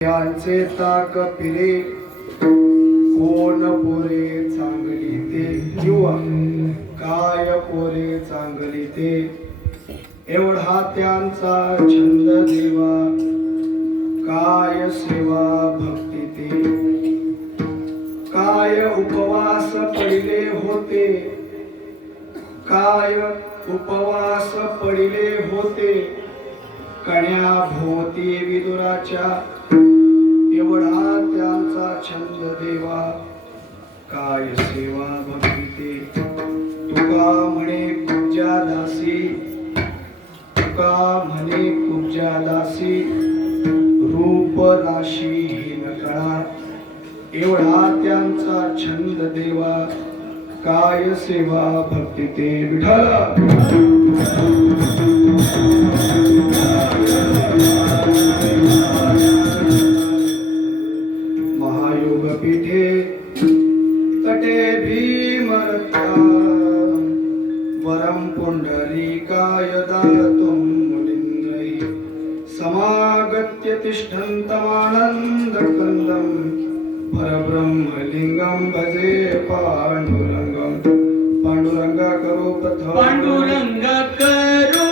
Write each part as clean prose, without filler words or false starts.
यांचे ताक पिरे कोण पोरे चांगली ते युवा काय पोरे चांगली ते एवढा त्यांचा छंद देवा काय सेवा भक्ती ते काय उपवास पडिले होते काय उपवास पडिले होते कण्या भोवती विदुराच्या एवढा त्यांचा छंद देवा काय सेवा भक्ती ते तुका म्हणे कुब्जा दासी तुका म्हणे कुब्जा दासी रूप राशी हीन कळा एवढा त्यांचा छंद देवा काय सेवा भक्ती ते विठ्ठल महायोगपीठे तटे भीमरत्या वरम पुंडरीकाय दातुं मुनीन्द्रैः समागत्य तिष्ठन्तमानन्दकन्दं परब्रह्मलिङ्गं भजे पाण्डुरङ्गं पाण्डुरङ्गा करो प्रथम पांडुरंगा करो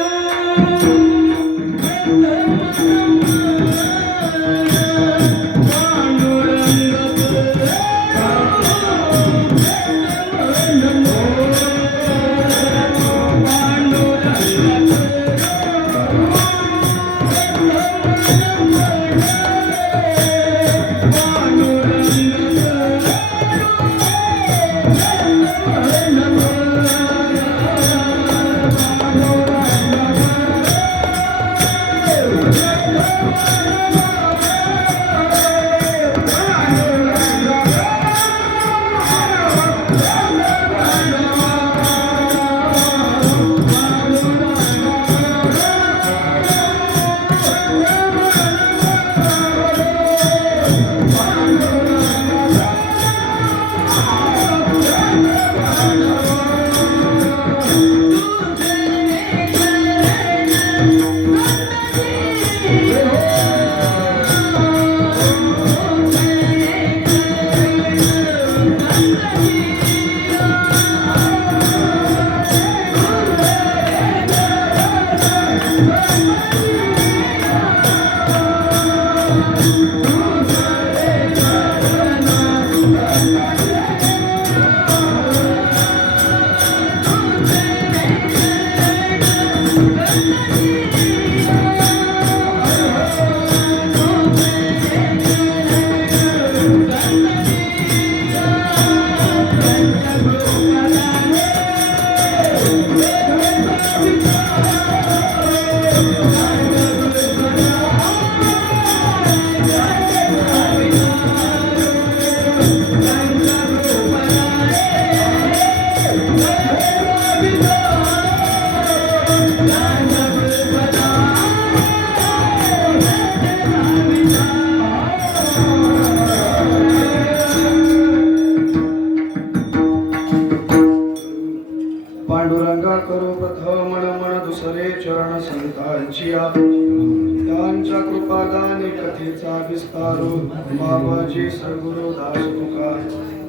पांडुरंगा करो प्रथम मन दुसरे चरण संतांची त्यांच्या कृपादाने कथेचा विस्तारो बाबाजी सद्गुरु दास तुका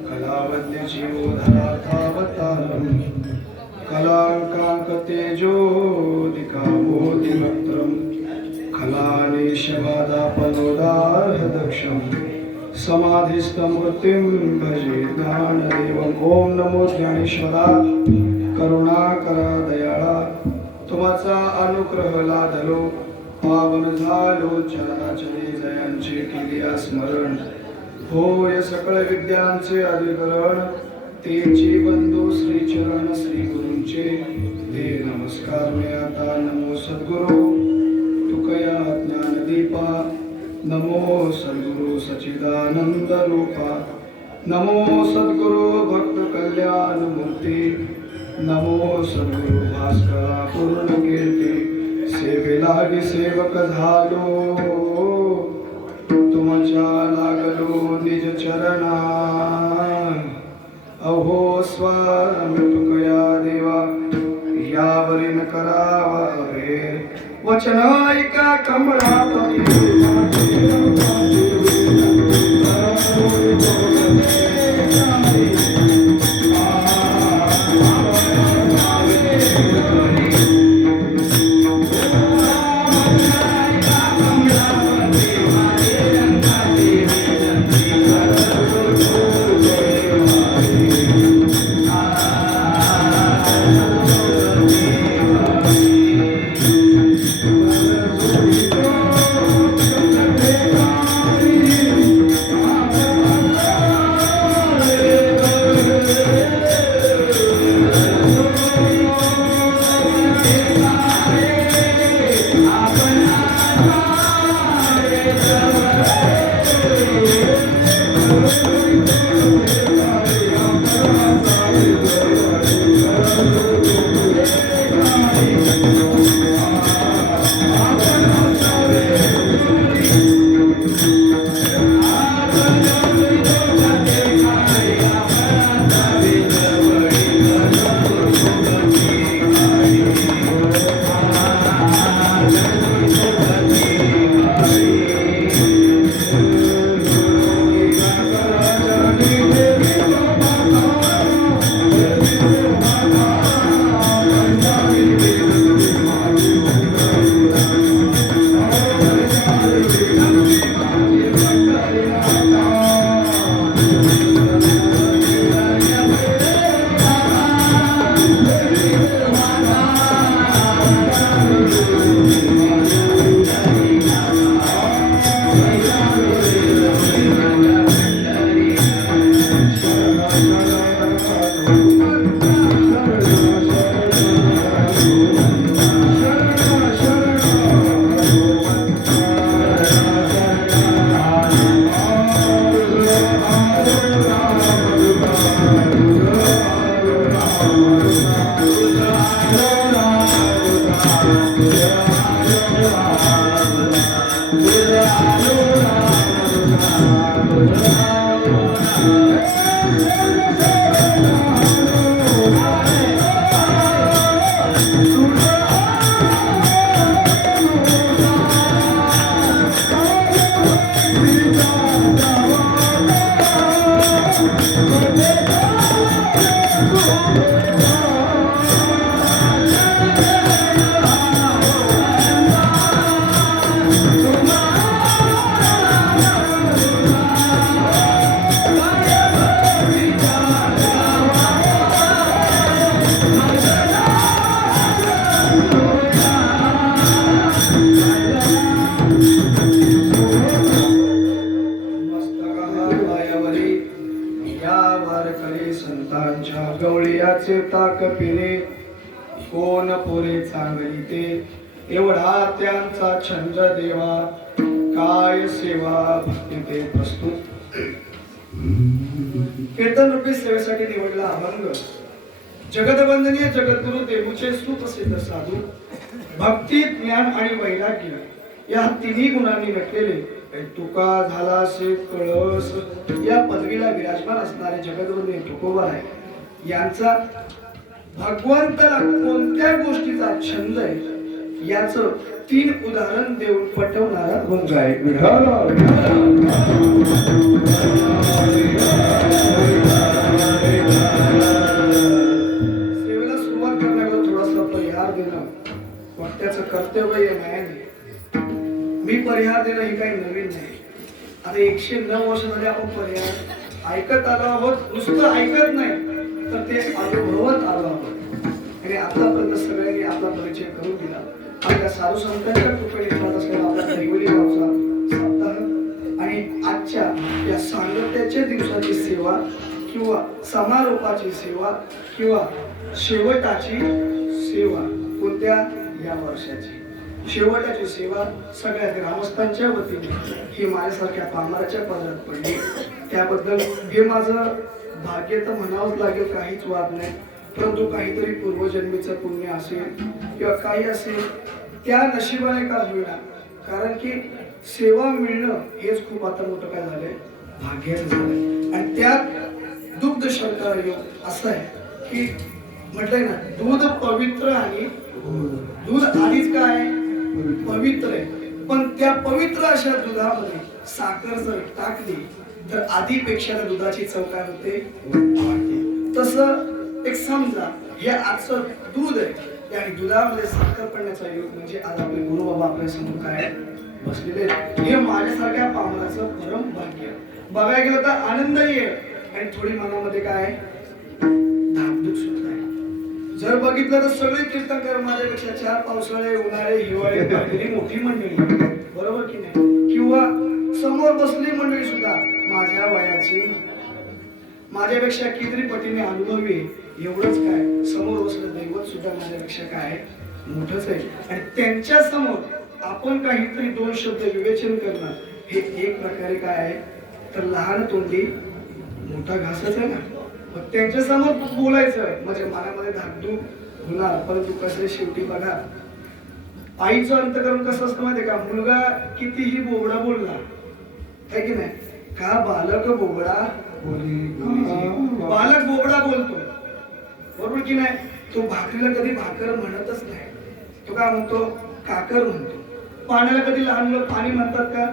कलावद्य जीवोधराथावतारम कलांकांक तेजोदिका बोधिमत्रम कलानेशवादापनोदार्ह दक्षम समाधिस्तमूर्तिं भजे ज्ञानदेवम् ओम नमो ज्ञानेश्वरा करुणाकरा दयाळा तुमचा अनुग्रह लादलो पावन झालो चराचरी जयांचे केलिया स्मरण होय सकळ विद्यांचे अधिकरण तेची बंधू श्री चरण श्री गुरूंचे ते नमस्कार मी आता नमो सद्गुरु तुकया ज्ञानदीपा नमो सद्गुरु सच्चिदानंद रूपा नमो सद्गुरु भक्त कल्याण मूर्ती नमो सद्गुरु भास्करा पूर्ण कीर्ती सेवेलागी सेवक झालो तुमच्या लागलो निज चरणा अहो स्वामी तुकया देवा यावरीन करावा रे वचन ऐका कमळापती असे ताक पिले कोण पोरे चांगली ते एवढा त्यांचा छंद देवा काय सेवा भक्ती ते प्रस्तुत कीर्तन रूपी सेवेसाठी निवडला अभंग जगदवंदनीय जगद्गुरु देवूचे सुप्रसिद्ध साधू भक्ती ज्ञान आणि वैराग्य या तिन्ही गुणांनी नटलेले तुका झाला से कळस या पदवीला विराजमान असणारे जगद्वंदनीय तुकोबा आहे यांचा भगवंताला कोणत्या गोष्टीचा छंद आहे याचं 3 उदाहरण देऊन पटवणारा अभंग आहे. सेवेला सुरुवात करण्यावर थोडासा परिहार देणं वाट्याचं कर्तव्य नाही. मी परिहार देणं हे काही नवीन नाही. आता 109 वर्ष झाले आपण परिहार ऐकत आलो आहोत. नुसतं ऐकत नाही तर ते अनुभवत आलो आहोत आणि आतापर्यंत सगळ्यांनी आपला परिचय करून दिला. आपल्या साधू संतांच्या कृपेने होत असलेला आपला दैवली गावचा सप्ताह आणि आजच्या या सांगत्याच्या दिवसाची सेवा किंवा समारोपाची सेवा किंवा शेवटाची सेवा कोणत्या या वर्षाची शेवटाची सेवा सगळ्या ग्रामस्थांच्या वतीने ही माझ्यासारख्या पामराच्या पदरात पडली. त्याबद्दल हे माझं भाग्य तर म्हणावंच लागेल, काहीच वाद नाही. परंतु काहीतरी पूर्वजन्मीचं पुण्य असेल किंवा काही असेल त्या नशिबाने का होईना, कारण की सेवा मिळणं हेच खूप आता मोठं काय झालंय, भाग्याचं झालंय. आणि त्यात दुग्ध शर्करा योग असं आहे की म्हटलंय ना, दूध पवित्र आणि दूध आधीच काय पवित्र आहे, पण त्या पवित्र अशा दुधामध्ये साखर जर टाकली तर आधीपेक्षा त्या दुधाची चव काय होते, वाढते. तसं एक समजा हे आजचं दूध आहे आणि दुधामध्ये साखर पडण्याचा योग म्हणजे आज आपले गुरु बाबा आपल्या समोर काय बसलेले. हे माझ्यासारख्या पावलाचं परम भाग्य. बघायला गेलं तर आनंदही आहे आणि थोडी मनामध्ये काय धाकधूक सुद्धा आहे. जर बघितलं तर सगळे कीर्तनकार माझ्यापेक्षा 4 पावसाळे उन्हाळे हिवाळे पाहिलेली मोठी मंडळी, बरोबर की नाही, किंवा समोर बसली मंडळी सुद्धा माझ्या वयाची, माझ्यापेक्षा कितीतरी पटीने अनुभवी. एवढंच काय, समोर बसलं दैवत सुद्धा माझ्यापेक्षा काय मोठंच आहे. आणि त्यांच्या समोर आपण काहीतरी 2 शब्द विवेचन करणं हे एक प्रकारे काय आहे तर लहान तोंडी मोठा घासच आहे ना. मग त्यांच्या समोर बोलायचं म्हणजे मनामध्ये धाकधूक होणार. परंतु कसं शेवटी बघा, आईचं अंतकरण कसं असतं माहिती का, मुलगा कितीही बोबडा बोलला आहे की नाही, का बालक बोबडा बालक बोबडा बोलतो, बरोबर की नाही. तो भाकरीला कधी भाकर म्हणतच नाही, तो काय म्हणतो काकर म्हणतो. पाण्याला कधी लहान मुलं पाणी म्हणतात का,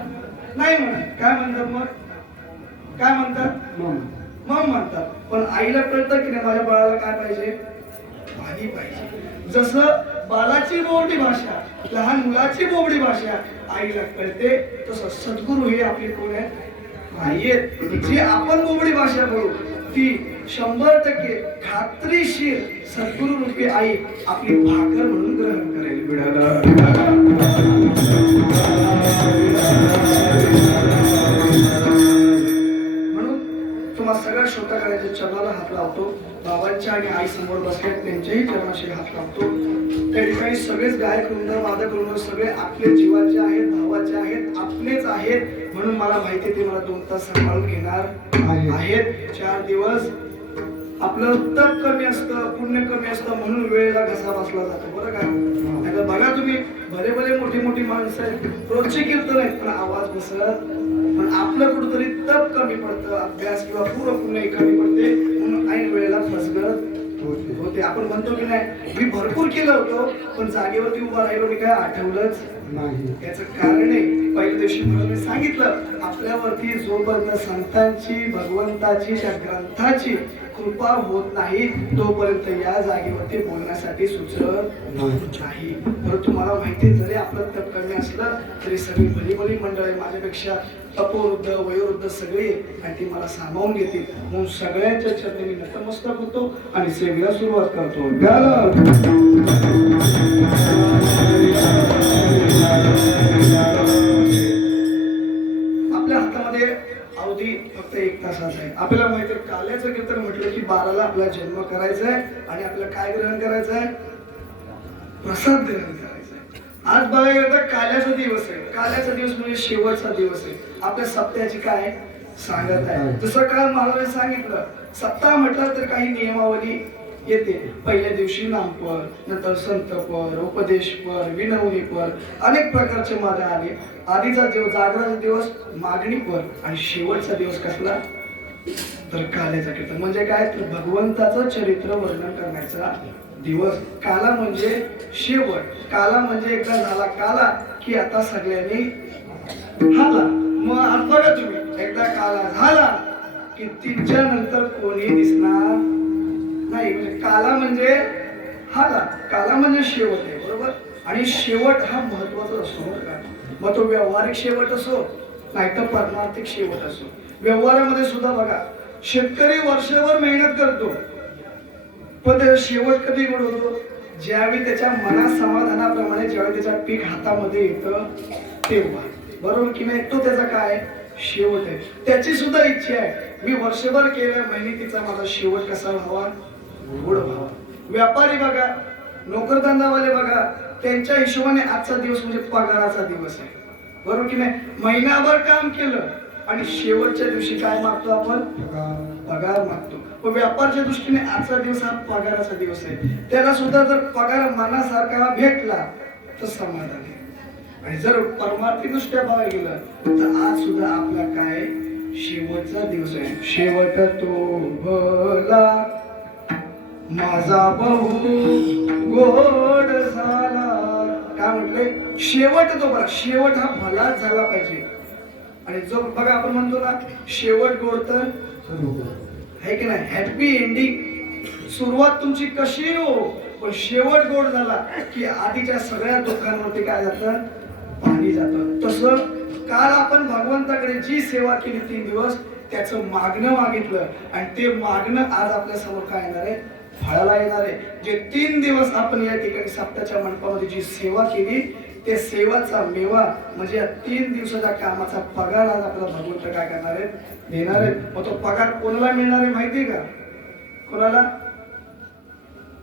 नाही म्हणत. काय म्हणतात मग, काय म्हणतात मग म्हणतात. पण आईला कळतं की नाही माझ्या बाळाला काय पाहिजे, पाणी पाहिजे. जसं बालाची बोबडी भाषा, लहान मुलाची बोबडी भाषा आईला कळते, तसं सद्गुरू हे आपले कोण आहेत, आई आहेत. जी आपण बोबडी भाषा बोलू ती 100% खात्रीशीर सद्गुरू रूपी आई आपली भाकर म्हणून ग्रहण करेल. म्हणून तुम्हाला सगळ्या श्रोताकारांच्या चरणाला हात लावतो. बाबांच्या आणि आई समोर बसले त्यांच्याही चरणाशी हात लावतो. त्या ठिकाणी सगळेच गायक वृंद वादक वृंद सगळे आपले जीवाचे आहेत, भावाचे आहेत, आपलेच आहेत. म्हणून मला माहिती ते मला 2 तास सांभाळून घेणार आहेत. 4 दिवस आपलं तप कमी असतं, पुण्य कमी असतं, म्हणून वेळेला घसा बसला जातो, बरं का. आता बघा तुम्ही, भले भले मोठी मोठी माणसं आहेत, रोजचे कीर्तन आहेत, पण आवाज बसत. पण आपलं कुठंतरी तप कमी पडतं, अभ्यास किंवा पूर्ण पुण्य कमी पडते, म्हणून ऐन वेळेला फसगत होते. आपण म्हणतो की नाही मी भरपूर केलं होतं पण जागेवरती उभा राहिलो मी काय आठवलंच नाही. याचं कारण आहे पहिल्या दिवशी म्हणून मी सांगितलं, आपल्यावरती जोपर्यंत संतांची, भगवंताची, त्या ग्रंथाची कृपा होत नाही तोपर्यंत या जागेवरती बोलण्यासाठी सुचत नाही. परंतु मला माहिती जरी आपलं तप कमी असलं तरी सगळी भली भली मंडळी माझ्यापेक्षा अपवृद्ध वयोवृद्ध सगळे आणि ती मला सामावून घेतील. म्हणून सगळ्यांच्या चरणी मी नतमस्तक होतो आणि सेवेला सुरुवात करतो. आपल्या हातामध्ये अवधी फक्त 1 तासाचा आहे. आपल्याला माहिती आहे काल्याचं कीर्तन म्हटलं की 12ला आपला जन्म करायचा आहे आणि आपल्याला काय ग्रहण करायचं आहे? प्रसाद ग्रहण करायचा आहे. आज बघायला गेलं तर काल्याचा दिवस आहे. काल्याचा दिवस म्हणजे शेवटचा दिवस आहे. आपल्या सप्त्याची काय सांगत आहे. जसं काल महाराजांनी सांगितलं, सप्ताह म्हटलं तर काही नियमावली येते. पहिल्या दिवशी नामपर, नंतर संतपर, उपदेशपर, विनवणीपर, अनेक प्रकारचे मध्ये आले. आधीचा दिवस जागराचा दिवस मागणीपर आणि शेवटचा दिवस कसला तर काल्याचा कीर्तन. म्हणजे काय तर भगवंताचं चरित्र वर्णन करण्याचा दिवस. काला म्हणजे शेवट. काला म्हणजे एकदा झाला काला की आता सगळ्यांनी हाला. मग आता बघा तुम्ही, एकदा काला झाला की तिच्या नंतर कोणी दिसणार नाही. म्हणजे काला म्हणजे हाला, काला म्हणजे शेवट आहे, बरोबर. आणि शेवट हा महत्वाचा असतो बरं का. मग तो व्यावहारिक शेवट असो नाही तर परमार्थिक शेवट असो. व्यवहारामध्ये सुद्धा बघा, शेतकरी वर्षभर मेहनत करतो पण त्याचा शेवट कधी घडवतो? ज्यावेळी त्याच्या मना समाधानाप्रमाणे ज्यावेळी त्याच्या पीक हातामध्ये येतं तेव्हा, बरोबर की नाही. तो त्याचा काय शेवट आहे. त्याची सुद्धा इच्छा आहे, मी वर्षभर केल्या मेहनतीचा माझा शेवट कसा व्हावा? गोड व्हावा. व्यापारी बघा, नोकरधंदावाले बघा, त्यांच्या हिशोबाने आजचा दिवस म्हणजे पगाराचा दिवस आहे, बरोबर की नाही. महिनाभर काम केलं आणि शेवटच्या दिवशी काय मागतो आपण? पगार मागतो. पण व्यापारच्या दृष्टीने आजचा दिवस हा पगाराचा दिवस आहे. त्याला सुद्धा जर पगार मनासारखा भेटला तर समाधान आहे. आणि जर परमार्थिक दृष्ट्या बघायला गेलं तर आज सुद्धा आपला काय शेवटचा दिवस आहे. शेवट तो भला माझा बहु गोड झाला. काय म्हटलंय? शेवट तो बरा. शेवट हा भलाच झाला पाहिजे. आणि जो बघा आपण म्हणतो ना, शेवट गोड तर आहे की नाही. Happy ending. सुरुवात तुमची कशी हो पण शेवट गोड झाला की आधीच्या सगळ्या दुःखांवरती काय जातं? पाणी जातं. तसं काल आपण भगवंताकडे जी सेवा केली 3 दिवस त्याचं मागणं मागितलं आणि ते मागणं आज आपल्या समोर काय येणार आहे? फळाला येणार आहे. जे 3 दिवस आपण या ठिकाणी सप्त्याच्या मंडपामध्ये जी सेवा केली ते सेवाचा मेवा म्हणजे या 3 दिवसाच्या कामाचा पगार आज आपला भगवंत काय करणार आहे? देणार आहे. मग तो पगार कोणाला मिळणार आहे माहिती आहे का? कोणाला?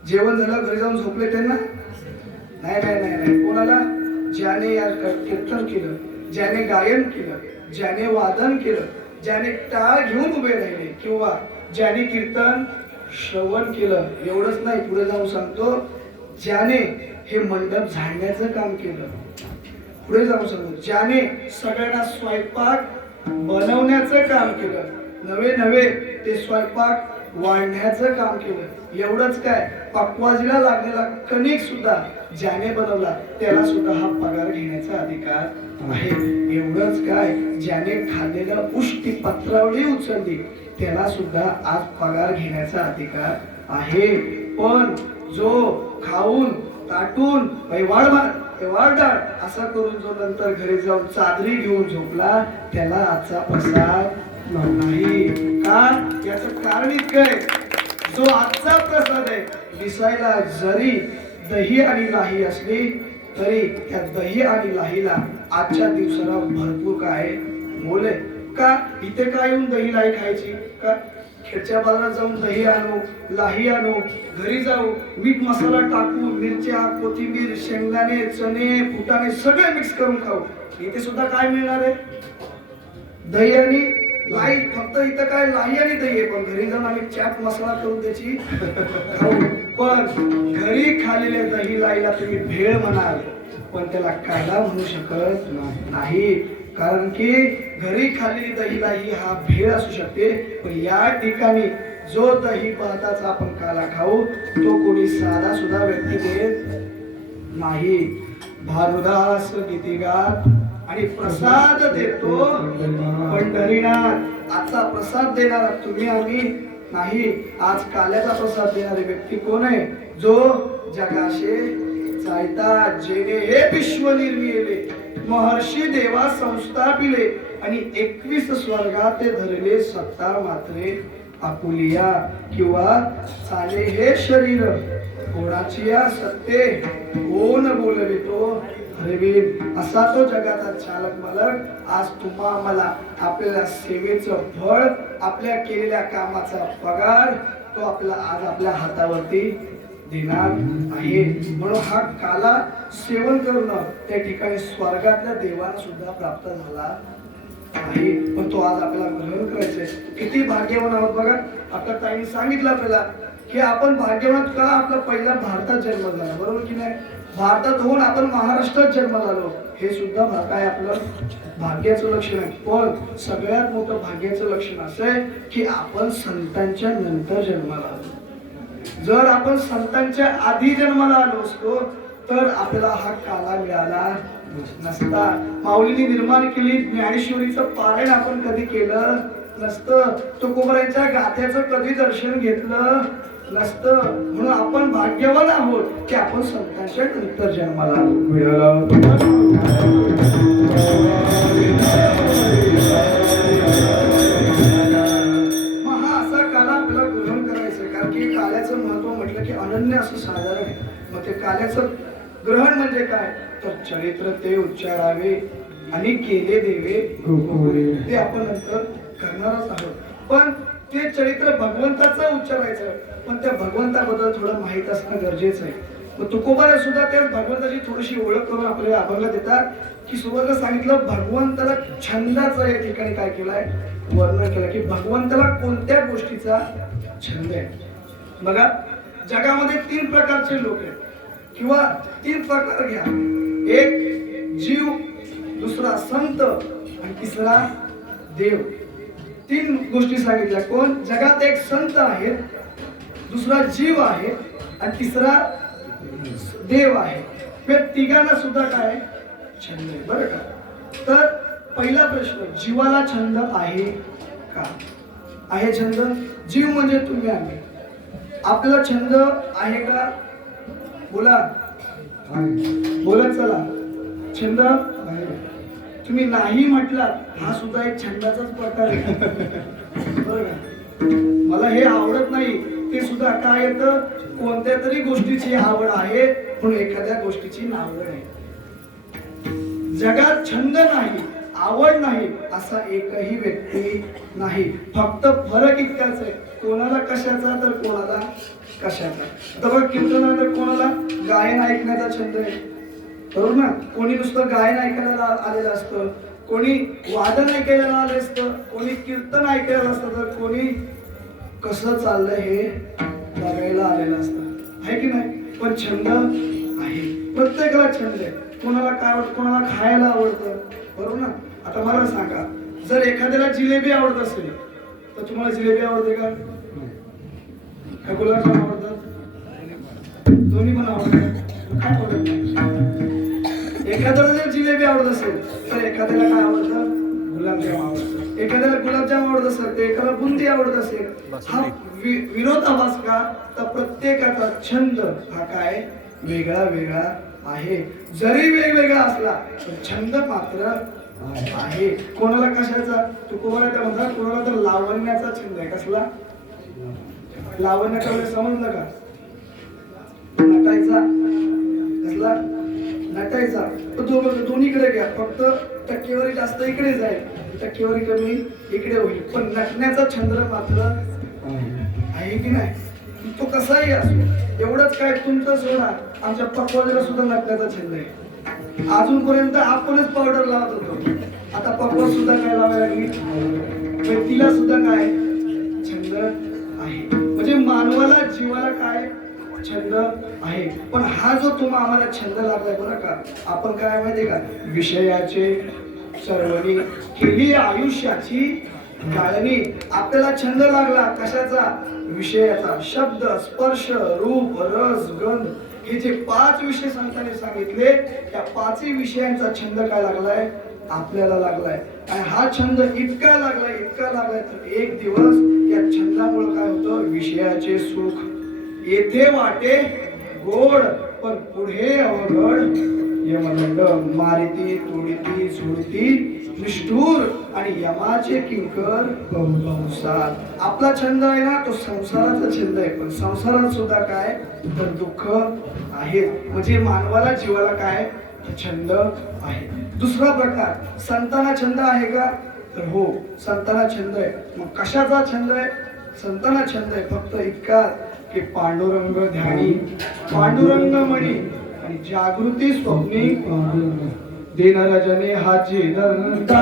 जेवण झालं घरी जाऊन झोपले त्यांना नाही नाही नाही नाही. कोणाला? ज्याने या कीर्तन केलं, ज्याने गायन केलं, ज्याने वादन केलं, ज्याने टाळ घेऊन उभे राहिले किंवा ज्याने कीर्तन श्रवण केलं. एवढंच नाही, पुढे जाऊन सांगतो, ज्याने हे मंडप झाडण्याचं काम केलं. पुढे जाऊन सांगतो, ज्याने सगळ्यांना स्वयंपाक बनवण्याचं काम केलं, नवे नवे ते स्वयंपाक वाढण्याचं काम केलं. एवढंच काय, पक्वाजीला लागलेला कणिक सुद्धा ज्याने बनवला त्याला सुद्धा हा पगार घेण्याचा अधिकार आहे. एवढंच काय, ज्याने खाल्लेलं उष्टी पत्रावळी उचलली त्याला सुद्धा आज पगार घेण्याचा अधिकार आहे. पण जो खाऊन ताटून वाढ असं करून जो नंतर घरी जाऊन चादरी घेऊन झोपला त्याला आजचा प्रसाद नाही. का? याचं कारण इतकं आहे, जो आजचा प्रसाद आहे दिसायला जरी दही आणि लाही असली तरी त्या दही आणि लाहीला आजच्या दिवसाला भरपूर काय मोल आहे. का? इथे काय येऊन दही लाही खायची का? खेडच्या बाजारात जाऊन दही आणू, लाही आणू, घरी जाऊ मीठ मसाला टाकू, मिरच्या, कोथिंबीर, शेंगदाणे, चणे, फुटाणे सगळे मिक्स करून खाऊ. इथे सुद्धा काय मिळणार आहे? दही आणि लाही. फक्त इथं काय लाही आणि दही आहे, पण घरी जाऊन आम्ही चाट मसाला करून त्याची खाऊ. पण घरी खाल्लेल्या दही लाईला तुम्ही भेळ म्हणाल पण त्याला काला म्हणू शकत नाही. कारण की घरी खाल्लेली दही लाही हा भेळ असू शकते, पण या ठिकाणी जो दही पाहताच आपण काला खाऊ तो कोणी साधा सुद्धा व्यक्ती देत नाही. भानुदास गीतिगात आणि प्रसाद देतो पंढरीनाथ. आजचा प्रसाद देणारा तुम्ही आम्ही नाही. आज काल्याचा प्रसाद देणारी व्यक्ती कोण आहे? जो जगाशे चालता जेणे हे विश्व निर्मिले महर्षी देवा संस्थापिले आणि 21 स्वर्गात धरले सत्ता मात्रे आपुलिया. किंवा चाले हे शरीर कोणाची या सत्ते कोण बोलवितो अरे वीर, असा तो जगाचा चालक मालक आज तुम्हा मला आपल्याला सेवेचं फळ, आपल्या केलेल्या कामाचा पगार तो आपला आज आपल्या हातावरती देणार आहे. म्हणून हा काला सेवन करणं त्या ठिकाणी स्वर्गातल्या देवाला सुद्धा प्राप्त झाला आहे. पण तो आज आपल्याला ग्रहण करायचंय. किती भाग्यवान आहोत बघा. आपल्या ताईने सांगितलं आपल्याला की आपण भाग्यवान का, आपला पहिला भारतात जन्म झाला, बरोबर की नाही. भारतात होऊन आपण महाराष्ट्रात जन्माला आलो, हे सुद्धा काय आपलं भाग्याचं लक्षण आहे. पण सगळ्यात मोठं भाग्याचं लक्षण असं आहे की आपण संतांच्या नंतर जन्माला आलो. जर आपण संतांच्या आधी जन्माला आलो असतो तर आपल्याला हा काला मिळाला नसता. माऊलींनी निर्माण केली ज्ञानेश्वरीचं पारायण आपण कधी केलं नसतं. तुकोबारायांच्या गाथ्याचं कधी दर्शन घेतलं नसतं. म्हणून आपण भाग्यवान आहोत की आपण संतांच्या नंतर जन्माला आलो. काल्याचं महत्व म्हटलं की अनन्य असं साधारण आहे. मग ते काल्याचं ग्रहण म्हणजे काय तर चरित्र ते उच्चारावे आणि केले देवे ते आपण नंतर करणारच आहोत. पण ते चरित्र भगवंताचं उच्चारायचं, पण त्या भगवंताबद्दल थोडं माहित असणं गरजेचं आहे. मग तुकोबाने सुद्धा त्या भगवंताची थोडीशी ओळख करून आपल्याला अभंग देतात की सुरुवातीला सांगितलं भगवंताला छंदाचं या ठिकाणी काय केलंय वर्णन केलं की भगवंताला कोणत्या गोष्टीचा छंद आहे. बघा जगामध्ये 3 प्रकारचे लोक आहेत किंवा 3 प्रकार घ्या. एक जीव, दुसरा संत आणि तिसरा देव. 3 गोष्टी सांगितल्या. कोण जगात एक संत आहेत, दुसरा जीव आहे आणि तिसरा देव आहे. या तिघांना सुद्धा काय छंद आहे बरं का. तर पहिला प्रश्न, जीवाला छंद आहे का. आहे छंद. जीव म्हणजे तुम्ही आम्ही. आपल्याला छंद आहे का बोला बोला चला. छंद तुम्ही नाही म्हटलात हा सुद्धा एक छंदाचाच प्रकार आहे बरं का. मला हे आवडत नाही ते सुद्धा काय येतं कोणत्या तरी गोष्टीची आवड आहे म्हणून एखाद्या गोष्टीची नावड आहे. जगात छंद नाही, आवड नाही असा एकही व्यक्ती नाही. फक्त फरक इतकाच आहे, कोणाला कशाचा तर कोणाला कशाचा. तर कीर्तन तर कोणाला गायन ऐकण्याचा छंद आहे बरोबर ना. कोणी नुसतं गायन ऐकायला आलेलं असतं, कोणी वादन ऐकायला आलं असतं, कोणी कीर्तन ऐकायला असतं, तर कोणी कसं चाललंय हे बघायला आलेलं असतं आहे की नाही. पण छंद आहे, प्रत्येकाला छंद आहे. कोणाला काय आवडतं, कोणाला खायला आवडतं बरोबर ना. आता मला सांगा, जर एखाद्याला जिलेबी आवडत असेल तर तुम्हाला जिलेबी आवडते का गुलाबजाम आवडतात. दोन्ही पण आवडतात. काय आवडत नाही. एखाद्याला जर जिलेबी आवडत असेल तर एखाद्याला काय आवडतं गुलाबजाम आवडतं. एखाद्याला गुलाबजाम आवडत असेल तर एखाद्याला बुंदी आवडत असेल. हा विरोधाभास का तर प्रत्येकाचा छंद हा काय वेगळा वेगळा आहे. जरी वेगवेगळा असला तर छंद मात्र आहे. कोणाला कशाचा तुकोबाला त्या म्हणतात, कोणाला तर लावण्याचा छंद आहे. कसला लावण्याचा म्हणजे समजलं का. नटायचा. कसला नटायचा. दोन्हीकडे घ्या, फक्त टक्केवारी जास्त इकडे जाईल, टक्केवारी कमी इकडे होईल. पण नटण्याचा छंद मात्र आहे की नाही. तो कसाही असो. एवढंच काय तुमचं सोडा, आमच्या पक्वाला सुद्धा नटण्याचा छंद आहे. अजूनपर्यंत आपणच पावडर लावत होतो, आता पक्वा सुद्धा काय लावायला लागली, तिला सुद्धा काय छंद आहे. म्हणजे मानवाला जीवाला काय छंद आहे. पण हा जो तुम्हाला आम्हाला छंद लागलाय बरं का, आपण काय माहितीये का विषयाचे सर्वणी केली आयुष्याची गाळणी. आपल्याला छंद लागला कशाचा विषयाचा. शब्द, स्पर्श, रूप, रस, गंध हे जे 5 विषय संतांनी सांगितले, त्या 5ही विषयांचा छंद काय लागलाय आपल्याला लागलाय. आणि हा छंद इतका लागलाय तर एक दिवस या छंदामुळे काय होतं विषयाचे सुख येथे वाटे गोड पण पुढे अवघड. यमदंड मारिती तोडिती सोडती निष्ठूर आणि यमाचे किंकर बहुसार. आपला छंद आहे ना तो संसाराचा छंद आहे. पण संसारात सुद्धा काय तर दुःख आहे. म्हणजे मानवाला जीवाला काय छंद आहे. दुसरा प्रकार, संतांना छंद आहे का? तर हो, संतांना छंद आहे. मग कशाचा छंद आहे? संतांना छंद आहे फक्त इतका की पांडुरंग ध्यानी, पांडुरंग मणी आणि जागृती स्वप्नी पांडुरंग. दिन रजनी हाची दंता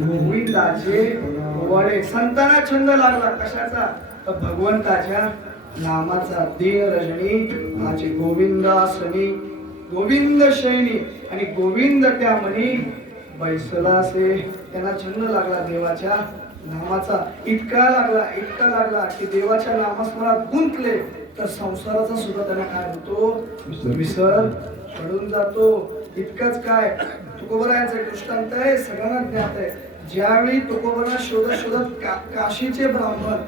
गोविंदाचे वडे. संतांना छंद लागला कशाचा? तर भगवंताच्या नामाचा. दिन रजनी हाचे गोविंदासनी, गोविंद शयनी आणि गोविंद त्या मनी बैसलासे. त्यांना छंद लागला देवाच्या नामाचा. इतका लागला की देवाच्या नामस्मरणात गुंतले तर संसाराचा सुद्धा त्यांना काय होतो? विसर पडून जातो. इतकंच काय, तुकोबरायांचं दृष्टांत आहे, सगळ्यांना ज्ञात आहे. ज्यावेळी तुकोबरा शोधत काशीचे ब्राह्मण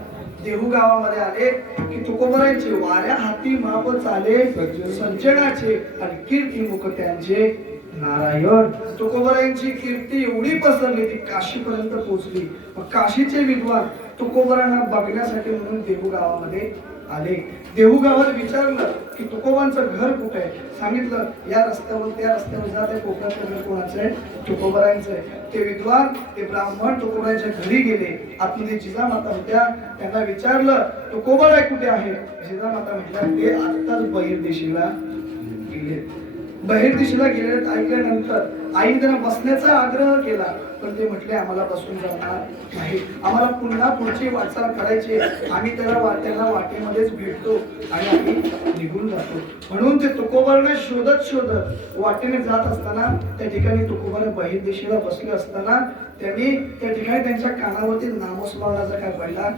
देहू गावामध्ये आले की तुकोबरायांचे वाऱ्या हाती माप चाले संचनाचे आणि कीर्तिमुख त्यांचे नारायण. तुकोबरायांची कीर्ती एवढी पसरली ती काशीपर्यंत पोहोचली. मग काशीचे विद्वान तुकोबरांना बघण्यासाठी म्हणून देहू गावामध्ये आले. देहू गावात विचारलं की तुकोबांचं घर कुठे आहे? सांगितलं या रस्त्यावर त्या रस्त्यावर जा, ते कोकणाचं घर कोणाचं आहे? तुकोबरायांचं आहे. ते विद्वान ते ब्राह्मण तुकोबरायांच्या घरी गेले. आतमध्ये जिजामाता होत्या. त्यांना विचारलं तुकोबराय कुठे आहे? जिजामाता म्हटल्या ते आत्ताच बहिर्देशीला गेले. बहिर्देशीला गेले. ऐकल्यानंतर आईने त्यांना बसण्याचा आग्रह केला पण ते म्हटले आम्हाला बसून जाणार नाही, आम्हाला पुन्हा पुढची वाटचाल करायची. आम्ही त्यांना वाटेमध्येच भेटतो आणि आम्ही निघून जातो. म्हणून ते तुकोबांना शोधत वाटेने जात असताना त्या ठिकाणी तुकोबाने बहिर्देशीला बसले असताना त्यांनी त्या ठिकाणी त्यांच्या कानावरती नामस्मरणाचा काय पडला?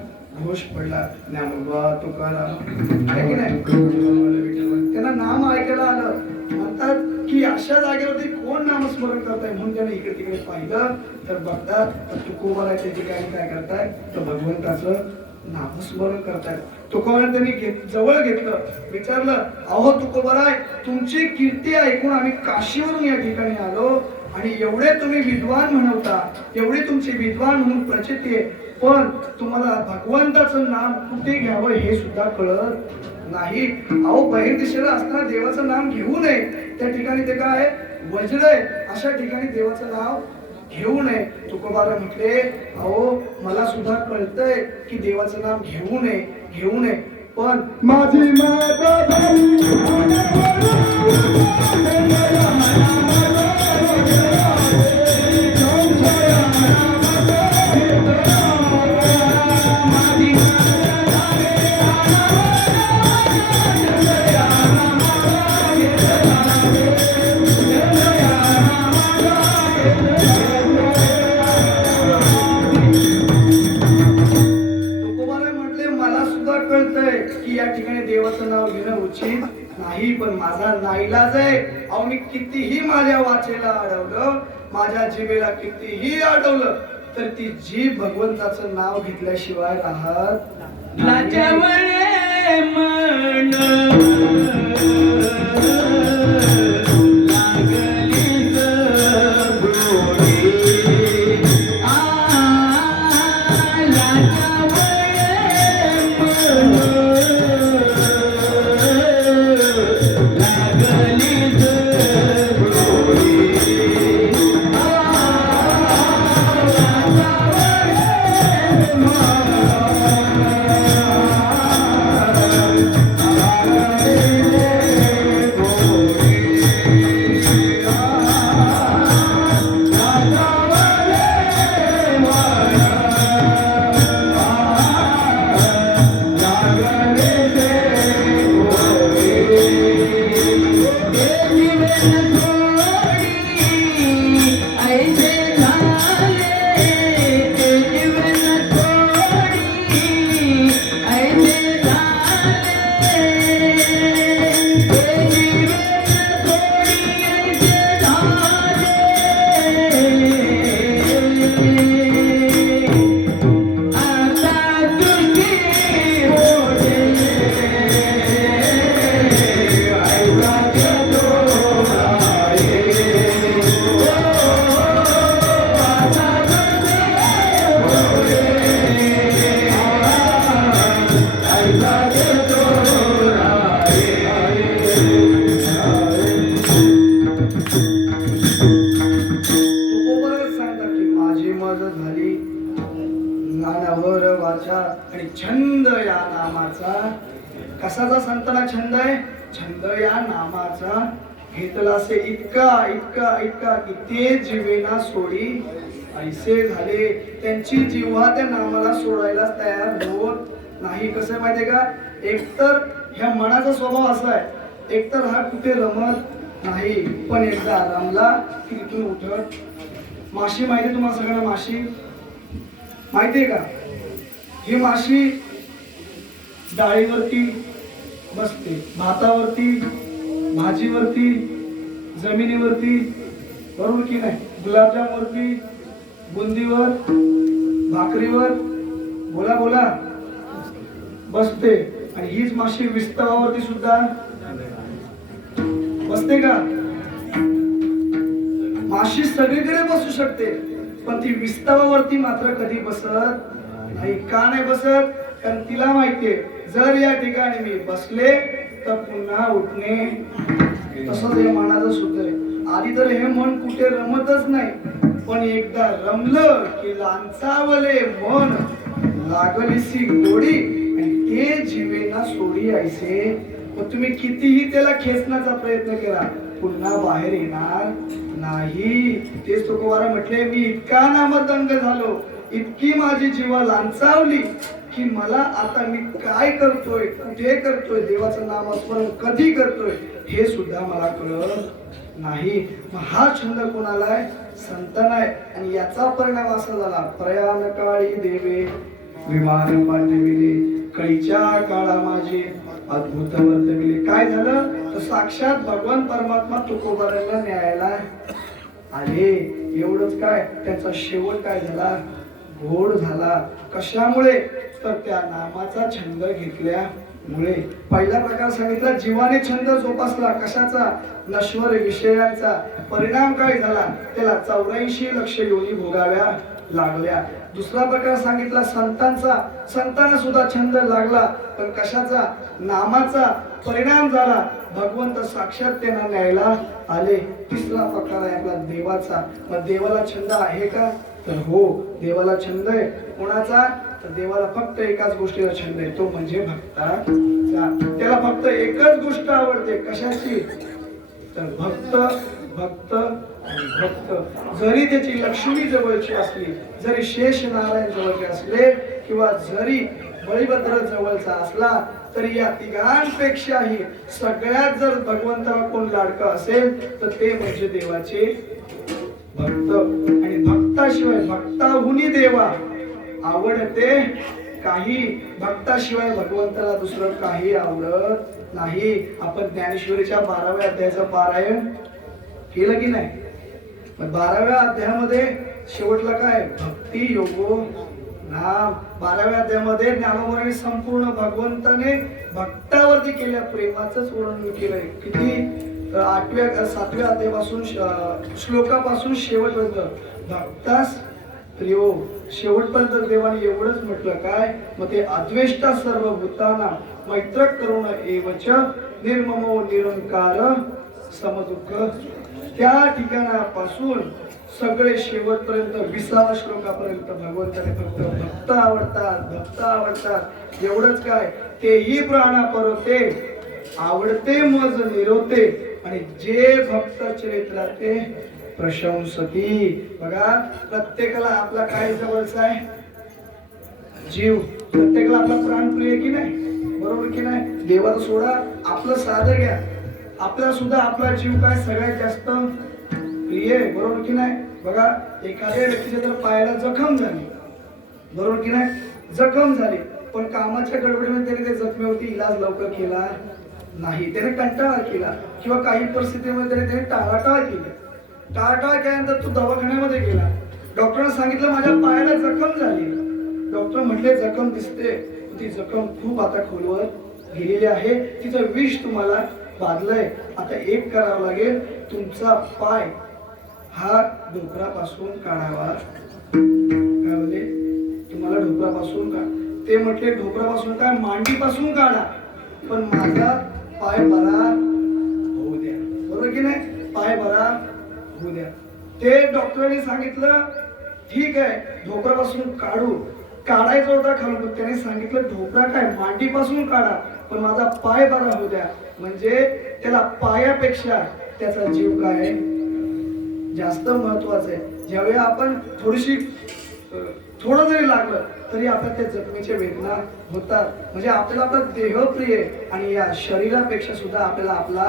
घोष पडला. ज्ञानोबा तुकाराम आहे की नाही? त्यांना नाम ऐकायला आलं. म्हणतात की अशा जागेवरती कोण नामस्मरण करताय म्हणून त्याने इकडे तिकडे पाहिलं तर बघतात तर तुकोबाला त्या ठिकाणी काय करताय? तर भगवंताचं नामस्मरण करतायत. तुकोबाला त्यांनी जवळ घेतलं. विचारलं अहो तुकोबाराय, तुमची कीर्ती ऐकून आम्ही काशीवरून या ठिकाणी आलो आणि एवढे तुम्ही विद्वान म्हणवता, एवढे तुमचे विद्वान म्हणून प्रचिती आहे, पण तुम्हाला भगवंताचं नाम कुठे घ्यावं हे सुद्धा कळत नाही. अहो बहिर्दिशेला असताना देवाचं नाम घेऊ नये. त्या ठिकाणी ते काय वज्र आहे, अशा ठिकाणी देवाचं नाव घेऊ नये. तुकोबारा म्हटले अहो मला सुद्धा कळतंय की देवाचं नाम घेऊ नये पण माझी माता देवाचं नाव घेणं उचित नाही पण माझा नाईलाज आहे. अहो मी कितीही माझ्या वाचेला अडवलं, माझ्या जिभेला कितीही अडवलं तर ती जीभ भगवंताचं नाव घेतल्याशिवाय राहत कशाचा संतांना छंद आहे? छंद या नामाचा घेतला असे इतका इतका इतका की ते जीवेना सोडी ऐसे झाले. त्यांची जीवा त्या नामाला सोडायलाच तयार होत नाही. कसं आहे माहितीये का? एकतर ह्या मनाचा स्वभाव असा आहे, एकतर हा कुठे रमत नाही, पण एकदा रमला की तिथून उठत. माशी माहिती तुम्हाला सगळ्यांना? माशी माहितीये का? ही माशी डाळीवरती बसते, भातावरती, भाजीवरती, जमिनीवरती, बरोबर की नाही? गुलाबजामवरती, बुंदीवर, भाकरीवर, बोला बोला, बसते. आणि हीच माशी विस्तवावरती सुद्धा बसते का? माशी सगळीकडे बसू शकते, पण ती विस्तवावरती मात्र कधी बसत नाही. का नाही बसत? कारण तिला माहितीये जर या ठिकाणी मी बसले तर पुन्हा उठणे. तसंच हे मनाचं सूत्र आहे. आधी तर हे मन कुठे रमतच नाही, पण एकदा रमलं की लांचावले मन लागलीसी गोडी आणि ते जीवेना सोडी ऐसे. मग तुम्ही कितीही त्याला खेचण्याचा प्रयत्न केला, पुन्हा बाहेर येणार नाही. तेच तुकोबारा म्हटले, मी इतका नामदंग झालो, इतकी माझी जीवा लांचावली की मला आता मी काय करतोय, कुठे करतोय, देवाचं नामस्मरण कधी करतोय हे सुद्धा मला कळत नाही. मग हा छंद कोणाला आहे? संतांना आहे. आणि याचा परिणाम असा झाला, प्रयाण काळी देवे विमान पाठविले, कळीच्या काळा माझे अद्भुत वर्तविले. काय झालं? तर साक्षात भगवान परमात्मा तुकोबारांना न्यायला आले. एवढंच काय, त्याचा शेवट काय झाला? घोड झाला. कशामुळे? तर त्या नामाचा छंद घेतल्यामुळे. पहिला प्रकार सांगितला, जीवाने छंद जोपासला. कशाचा? नश्वर विषयांचा. परिणाम काय झाला? त्याला 84 लक्ष योनी भोगाव्या लागल्या. दुसरा प्रकार सांगितला संतांचा. संतांना सुद्धा छंद लागला, पण कशाचा? नामाचा. परिणाम झाला, भगवंत साक्षात त्यांना न्यायला आले. तिसरा प्रकार आहे आपला देवाचा. मग देवाला छंद आहे का? तर हो, देवाला छंद आहे. कोणाचा? तर देवाला फक्त एकाच गोष्टीला छंद आहे, तो म्हणजे भक्ताचा. त्याला फक्त एकच गोष्ट आवडते. कशाची? तर भक्त भक्त आणि भक्त. जरी त्याची लक्ष्मी जवळची असली, जरी शेष नारायण जवळचे असले, किंवा जरी बळीभद्र जवळचा असला, तरी या तिघांपेक्षाही सगळ्यात जर भगवंताला कोण लाडका असेल तर ते म्हणजे देवाचे भक्त. आणि भक्ताशिवाय, भक्ताहुनी देवा आवडते काही. भक्ताशिवाय भगवंताला दुसरं काही आवडत नाही. आपण ज्ञानेश्वरीच्या 12व्या अध्यायाचं पारायण केलं की नाही? 12व्या अध्यायामध्ये शेवटला काय? भक्ती योगो नाम. 12व्या अध्यायामध्ये ज्ञानोबरांनी संपूर्ण भगवंताने भक्तावरती केल्या प्रेमाचंच वर्णन केलंय. किती? 7व्या अध्यायापासून श्लोकापासून शेवटपर्यंत भक्तास प्रियो. शेवटपर्यंत देवाने एवढंच म्हटलं. काय? मग ते अद्वेष्टा सर्व भूताना मैत्र करुण एवच निर्ममो निरंकार समदुःख. त्या ठिकाणापासून सगळे शेवटपर्यंत 20व्या श्लोकापर्यंत भगवंताने फक्त भक्त आवडतात, भक्त आवडतात. एवढंच काय? तेही प्राणा परवते आवडते मज निरोते आणि जे भक्त चरित्रा ते प्रशंसती. बघा, प्रत्येकाला आपला काय जवळचा आहे? जीव. प्रत्येकाला आपला प्राण प्रिय की नाही? बरोबर की नाही? देवाला सोडा, आपलं साधं घ्या. आपल्याला सुद्धा आपला जीव काय सगळ्यात जास्त प्रिय आहे. बरोबर की नाही? बघा, एखाद्या व्यक्तीच्या जर पायाला जखम झाली, बरोबर की नाही? जखम झाली, पण कामाच्या गडबडीमध्ये त्याने त्या जखमेवरती इलाज लवकर केला नाही. त्याने कंटाळा केला, किंवा काही परिस्थितीमध्ये त्याने टाळाटाळ केली. टाळाटाळ केल्यानंतर तो दवाखान्यामध्ये गेला. डॉक्टरांनी सांगितलं माझ्या पायाला जखम झाली. डॉक्टर म्हटले जखम दिसते, ती जखम खूप आता खोलवर गेलेली आहे, तिचं विष तुम्हाला बांधलंय. आता एक करावं लागेल, तुमचा पाय हा ढोपरापासून काढावा. काय बोलले? तुम्हाला ढोपरापासून काढ. ते म्हटले ढोपरापासून काय? मांडीपासून काढा, पण माझा पाय बरा होऊ द्या. बरोबर की नाही? पाय बरा होऊ द्या. ते डॉक्टरांनी सांगितलं ठीक आहे, ढोपरापासून काढू. काढायचा होता खालून, त्याने सांगितलं ढोपरा काय? मांडीपासून काढा, पण माझा पाय बरा होऊ द्या. म्हणजे त्याला पायापेक्षा त्याचा जीव काय आहे जास्त महत्वाचं आहे. ज्यावेळी आपण थोडं जरी लागलं तरी आपल्या त्या जखमेच्या वेदना होतात. म्हणजे आपल्याला आपला देह प्रिय आहे आणि या शरीरापेक्षा सुद्धा आपल्याला आपला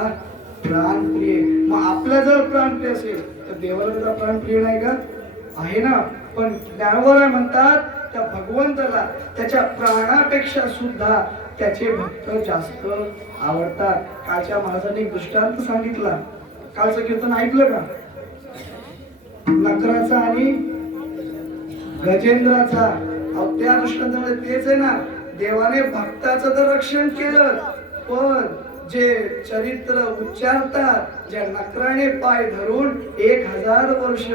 प्राण प्रिय. मग आपला जर प्राण प्रिय असेल तर देवाला त्याचा प्राण प्रिय नाही का? आहे ना. पण ज्ञानोबा म्हणतात त्या भगवंताला त्याच्या प्राणापेक्षा सुद्धा त्याचे भक्त जास्त आवडतात. कालच्या महाराजांनी एक दृष्टांत सांगितला. कालचं कीर्तन ऐकलं का? नकराचा आणि गजेंद्राचा. त्या दृष्टांतामध्ये तेच आहे ना, देवाने भक्ताचं तर रक्षण केलं, पण जे चरित्र उच्चारतात, ज्या नकराने पाय धरून 1000 वर्ष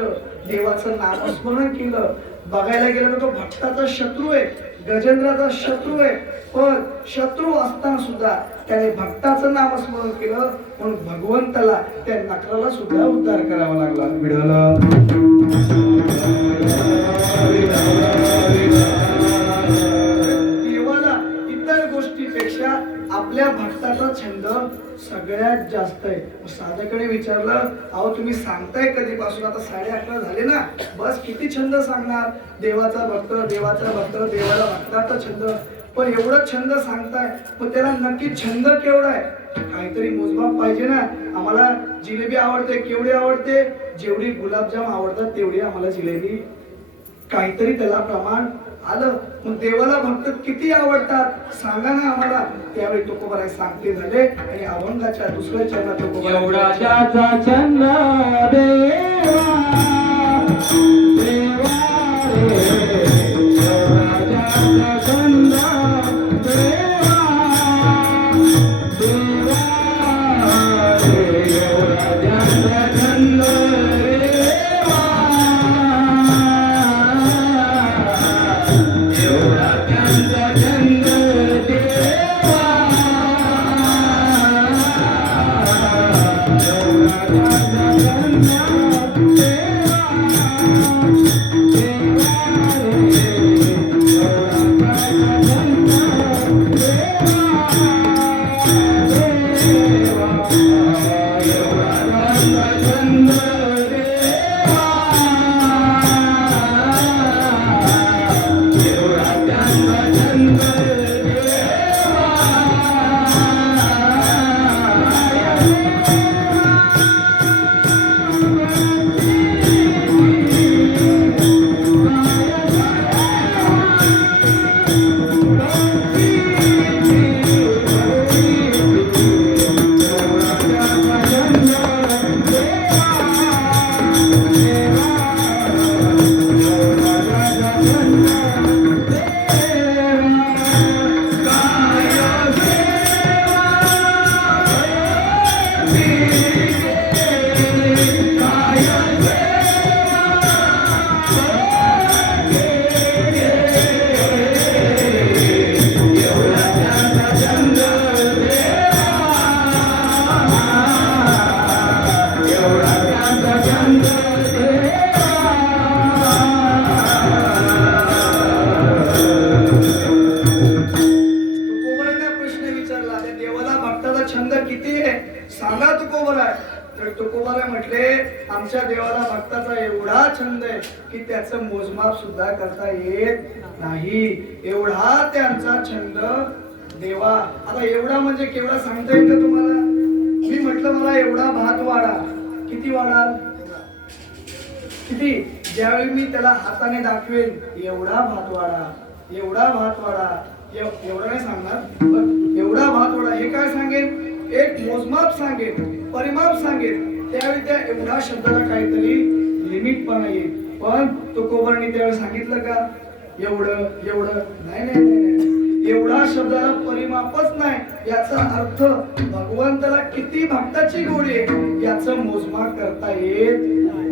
देवाचं नामस्मरण केलं, बघायला गेलं तर तो भक्ताचा शत्रू आहे, गजेंद्राचा शत्रू आहे. पण शत्रू असताना सुद्धा त्याने भक्ताचं नामस्मरण केलं, म्हणून भगवंताला त्या नकराला सुद्धा उद्धार करावा लागला. देवाला इतर गोष्टीपेक्षा आपल्या भक्ताचा छंद सगळ्यात जास्त आहे. साधकाने विचारलं, अहो तुम्ही सांगताय कधीपासून? आता 11:30 झाले ना, बस किती छंद सांगणार? देवाचा भक्त, देवाचा भक्त, देवाला भक्ताचा छंद. पण एवढं छंद सांगताय, पण त्याला नक्की छंद केवढा आहे? काहीतरी मोजमाप पाहिजे ना. आम्हाला जिलेबी आवडते, केवढी आवडते? जेवढी गुलाबजाम आवडतात तेवढी आम्हाला जिलेबी. काहीतरी त्याला प्रमाण आलं. मग देवाला भक्त किती आवडतात सांगा ना आम्हाला. त्यावेळी तुकोबाराय सांगते झाले आणि अभंगाच्या दुसऱ्या चरणात तुकोबाराय एवढा ज्याचा छंद देवा देवा रे, एवढा ज्याचा छंद देवा देवा रे, एवढा ज्याचा छंद देवा, एवढा ज्याचा छंद देवा, आमच्या देवाला भक्ताचा एवढा छंद आहे की त्याचं मोजमाप सुद्धा करता येत नाही. एवढा त्यांचा छंद देवा. आता एवढा म्हणजे केवढा सांगता येईल का तुम्हाला? मी म्हटलं मला एवढा भात वाढा, किती वाढाल? किती? ज्यावेळी मी त्याला हाताने दाखवेन एवढा भात वाढा, एवढा भात वाढा, एवढा नाही सांगणार, पण एवढा भात वाढा हे काय सांगेन? एक मोजमाप सांगेन, परिमाप सांगेन. त्यावेळी त्या एवढा शब्दाला काहीतरी लिमिट पण येईल. पण तुकोबांनी त्यावेळी सांगितलं का एवढं एवढं? नाही नाही नाही, एवढा शब्दाला परिमापच नाही. याचा अर्थ भगवंताला किती भक्ताची गोडी आहे याचं मोजमाप करता येत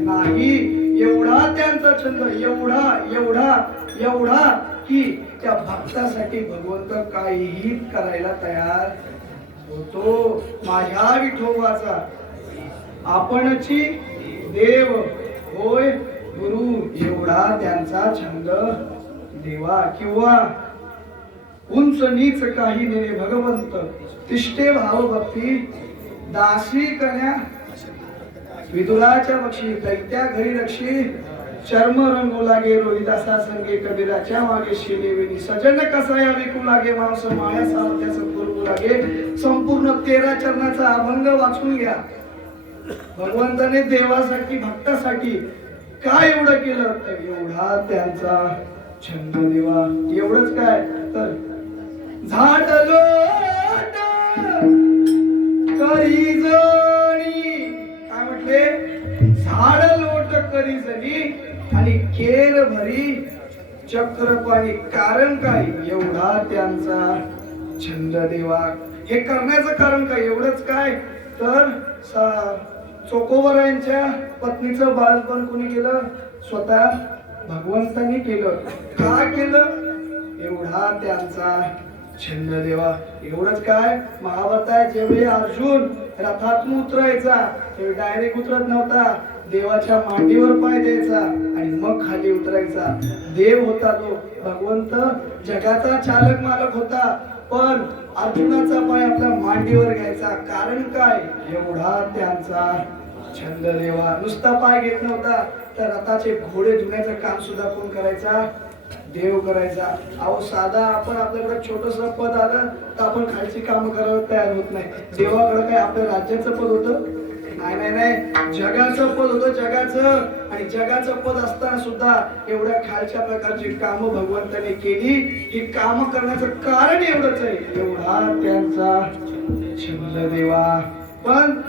नाही. एवढा त्यांचा छंद, एवढा एवढा एवढा की त्या भक्तासाठी भगवंत काहीही करायला तयार होतो. माझ्या विठोबाचा आपणची देव होय गुरु, एवढा त्यांचा छंद देवा. किंवा उंच नीच काही नेणे भगवंत तिष्ठे भाव भक्ती दासी कन्या विदुराच्या बक्षी दैत्या घरी रक्षी चर्म रंगू लागे रोहिदासा संगे कबीराच्या मागे शिलेविनी सजन कसा या विकू लागे मांस माया सावत्याचं पुरवू लागे संपूर्ण 13 चरणाचा अभंग वाचून घ्या. भगवंताने देवासाठी भक्तासाठी काय एवढं केलं तर एवढा त्यांचा छंद देवा. एवढंच काय तर झाडलो करी जणी काय म्हटले झाड लोट करी जणी आणि केर भरी चक्र पाणी कारण काय एवढा त्यांचा छंद देवा. हे करण्याचं कारण काय एवढंच काय तर चोकोबरायांच्या पत्नीचं बाळपण कोणी केलं स्वतः भगवंतानी केलं. का केलं एवढा त्यांचा छंद देवा. एवढंच काय महाभारतात जेवढे अर्जुन रथातून उतरायचा तेव्हा डायरेक्ट उतरत नव्हता. देवाच्या मांडीवर पाय द्यायचा आणि मग खाली उतरायचा. देव होता तो भगवंत जगाचा चालक मालक होता पण अर्जुनाचा पाय आपल्या मांडीवर घ्यायचा कारण काय एवढा त्यांचा छंद देवा. नुसता पाय घेत नव्हता तर रथाचे घोडे धुण्याचं काम सुद्धा कोण करायचा देव करायचा. अहो साधा आपण आपल्याकडे छोटस पद आलं तर आपण खालची कामं करायला तयार होत नाही. देवाकडे काय आपल्या राज्याचं पद होतं नाही नाही नाही जगाचं पद होतं जगाचं. आणि जगाचं पद असताना सुद्धा एवढ्या खालच्या प्रकारची कामं भगवंताने केली. ही कामं करण्याचं कारण एवढंच आहे एवढा त्यांचा छंद देवा. पण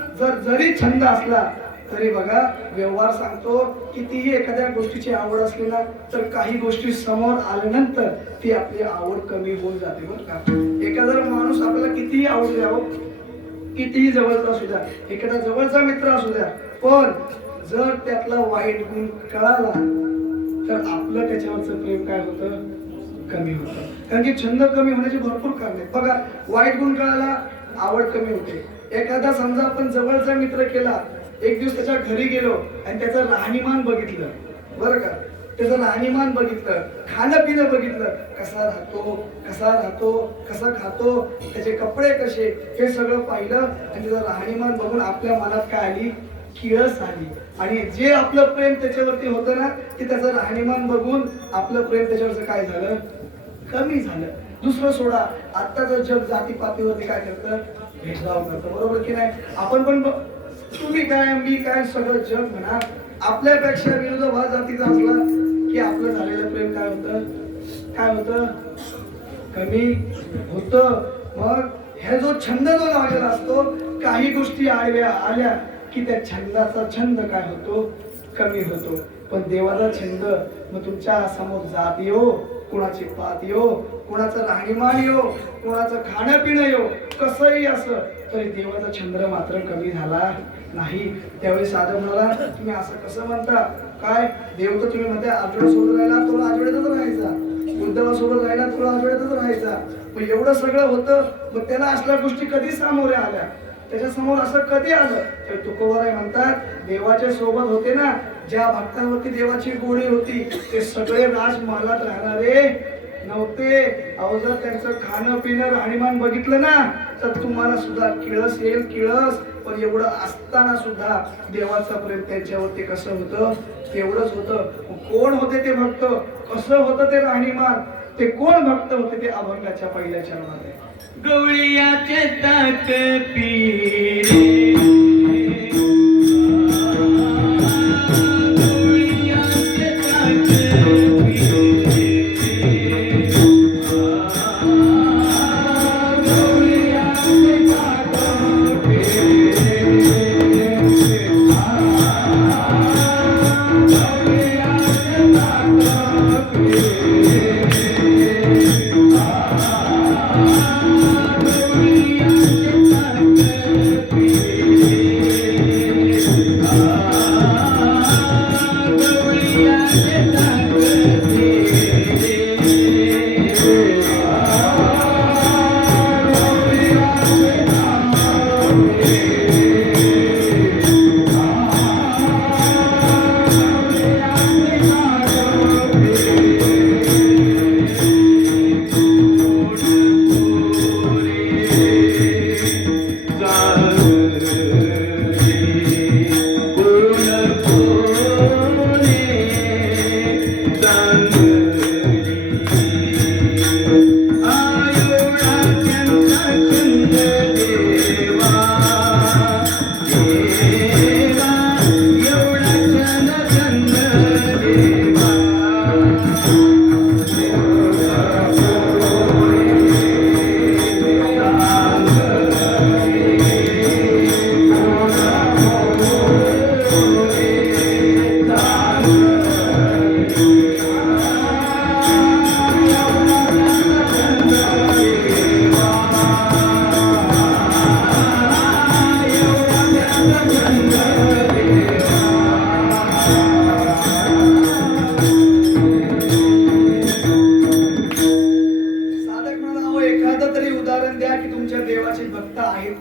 जरी छंद असला तरी बघा व्यवहार सांगतो कितीही एखाद्या गोष्टीची आवड असली ना तर काही गोष्टी समोर आल्यानंतर ती आपली आवड कमी होऊन जाते बरं का. एखादा माणूस आपल्याला कितीही आवड द्यावं कितीही जवळचा असू द्या एखादा जवळचा मित्र असू द्या पण जर त्यातला वाईट गुण कळाला तर आपलं त्याच्यावरचं प्रेम काय होतं कमी होतं. कारण की छंद कमी होण्याची भरपूर कारण आहेत. बघा वाईट गुण कळाला आवड कमी होते. एखादा समजा आपण जवळचा मित्र केला एक दिवस त्याच्या घरी गेलो आणि त्याचं राहणीमान बघितलं बरं का. त्याचं राहणीमान बघितलं खाणं पिणं बघितलं कसा राहतो कसा खातो त्याचे कपडे कसे हे सगळं पाहिलं आणि त्याचं राहणीमान बघून आपल्या मनात काय आली किळस आली. आणि जे आपलं प्रेम त्याच्यावरती होतं ना ते त्याचं राहणीमान बघून आपलं प्रेम त्याच्यावरचं काय झालं कमी झालं. दुसरं सोडा आत्ताचं जग जातीपातीवरती काय करतं भेदभाव करतं बरोबर की नाही. आपण पण तुम्ही काय मी काय सगळं जग म्हणा आपल्यापेक्षा विरोधाभास जातीचा असला की आपलं झालेलं प्रेम काय होतं कमी होतं. मग ह्या जो छंद जो लागलेला असतो काही गोष्टी आडव्या आल्या की त्या छंदाचा छंद काय होतो कमी होतो. पण देवाचा छंद मग तुमच्या समोर जात येऊ कुणाची पात येऊ कुणाचं राहणीमान येऊ कुणाचं खाणं पिणं येऊ कसंही असं तरी देवाचा छंद मात्र कमी झाला नाही. त्यावेळी साधं म्हणाला तुम्ही असं कसं म्हणता काय देव तर तुम्ही म्हणता आजोळ्यासोबत राहिला तुला आजोळ्यातच राहायचा उद्धवासोबत राहिला तुला आजोळ्यातच राहायचा. मग एवढं सगळं होतं मग त्याला असल्या गोष्टी कधी सामोरे आल्या त्याच्या समोर असं कधी आलं तर तुकोबाराय म्हणतात देवाच्या सोबत होते ना ज्या भक्तांवरती देवाची गोडी होती ते सगळे राजमहालात राहणारे नव्हते. अहो जर त्यांचं खाणं पिणं राहणीमान बघितलं ना तर तुम्हाला सुद्धा किळस येईल किळस. पण एवढं असताना सुद्धा देवाचं प्रेम त्यांच्यावरती कसं होतं तेवढंच होतं. कोण होते ते भक्त कसं होतं ते राहणीमान ते कोण भक्त होते ते अभंगाच्या पहिल्या चरणात. गवळीयाचे ताक पी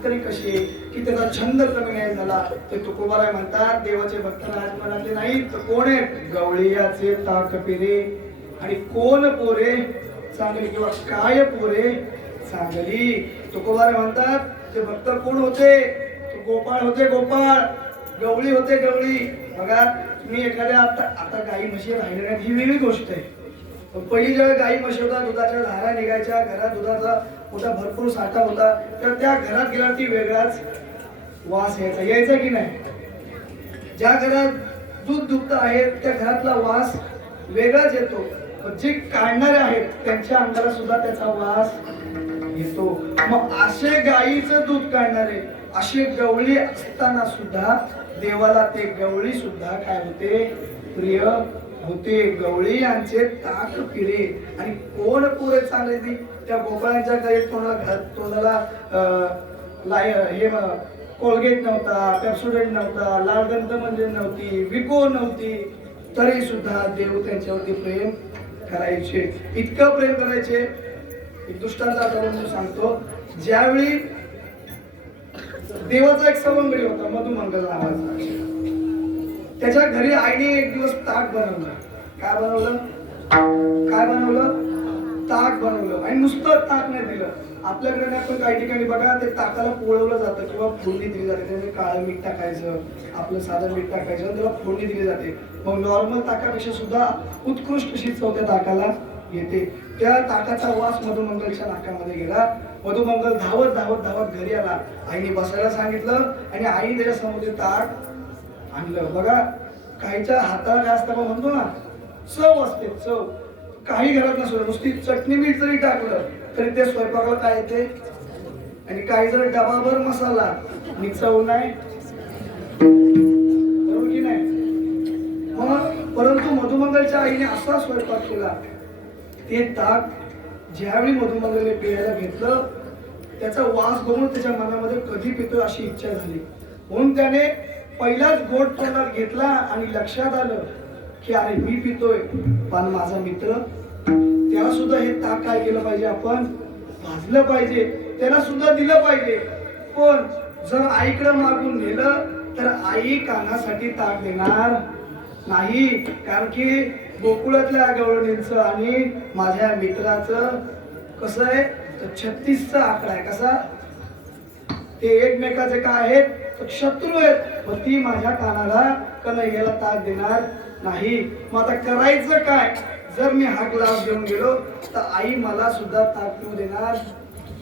तरी कशी आहे की त्याचा छंद कमी नाही झाला. ते तुकोबाराय म्हणतात देवाचे भक्त राज म्हणाले नाही तर कोण आहे गवळीयाचे ताक पिरे आणि कोण पोरे चांगली किंवा काय पोरे चांगली. तुकोबाराय म्हणतात ते भक्त कोण होते तो गोपाळ होते गोपाळ, गवळी होते गवळी. बघा तुम्ही एखाद्या आता गाई म्हशी राहिल्या ही वेगळी गोष्ट आहे. पहिली जेव्हा गाई म्हशी होता दुधाच्या धारा निघायच्या घरात दुधाचा मोठा भरपूर साठा होता तर त्या घरात गेला ती वेगळाच वास यायचा की नाही. ज्या घरात दूध दुभत आहे त्या घरातला वास वेगळाच येतो. जे काढणारे आहेत त्यांच्या अंगाला सुद्धा त्याचा वास येतो. मग असे गाईचं दूध काढणारे असे गवळी असताना सुद्धा देवाला ते गवळी सुद्धा काय होते प्रिय होते. गवळी यांचे ताक पिरे आणि कोण पोरे चांगले ती त्या गोपाळांच्या काही तोंडाला हे कोलगेट नव्हता, पेप्सोडेंट नव्हता, लालदंत मंदिर नव्हती, विको नव्हती, तरी सुद्धा देव त्यांच्यावरती प्रेम करायचे. इतकं प्रेम करायचे. एक दृष्टांत म्हणून सांगतो. ज्यावेळी देवाचा एक सवंगडी होता मधुमंगल नावाचा. त्याच्या घरी आईने एक दिवस ताक बनवलं. काय बनवलं ताक बनवलं. आणि नुसतं ताक नाही दिलं. आपल्याकडे आपण काही ठिकाणी बघा ते ताकाला पोळवलं जातं किंवा फोडणी दिली जाते. त्यामध्ये काळं मीठ टाकायचं, आपलं साधं मीठ टाकायचं, त्याला फोडणी दिली जाते. मग नॉर्मल ताकापेक्षा सुद्धा उत्कृष्ट अशी चव त्या ताकाला येते. त्या ताकाचा वास मधुमंगलच्या नाकामध्ये गेला. मधुमंगल धावत धावत धावत घरी आला. आईने बसायला सांगितलं आणि आईने त्याच्यासमोर ते ताक आणलं. बघा काहीच्या हाताला काय असतं म्हणतो ना चव असते चव. काही घरात नसलं नुसती चटणी मीठ जरी टाकलं तरी ते स्वयंपाकाला काय येते. आणि काही जर डबाभर मसाला आणि चव नाही बरोबर की नाही. मग परंतु मधुमंगलच्या आईने असा स्वयंपाक केला ते ताक ज्यावेळी मधुमंगलने पियायला घेतलं त्याचा वास बघून त्याच्या मनामध्ये कधी पितो अशी इच्छा झाली. म्हणून त्याने पहिलाच घोट तोंडात घेतला आणि लक्षात आलं की अरे मी पितोय पण माझा मित्र त्याला सुद्धा हे ताक काय केलं पाहिजे आपण भाजलं पाहिजे, त्याला सुद्धा दिलं पाहिजे. पण जर आईकडे मागून नेलं तर आई कानासाठी ताक देणार नाही. कारण की गोकुळातल्या गवळणींचं आणि माझ्या मित्राचं कसं आहे तर 36चा आकडा आहे. कसा ते एकमेकाचे काय आहेत शत्रू आहेत. मग ती माझ्या कानाला कन्हैयाला ताक देणार नाही. मग आता करायचं काय. जर मी हा ग्लास घेऊन गेलो तर आई मला सुद्धा ताक पिऊ देणार.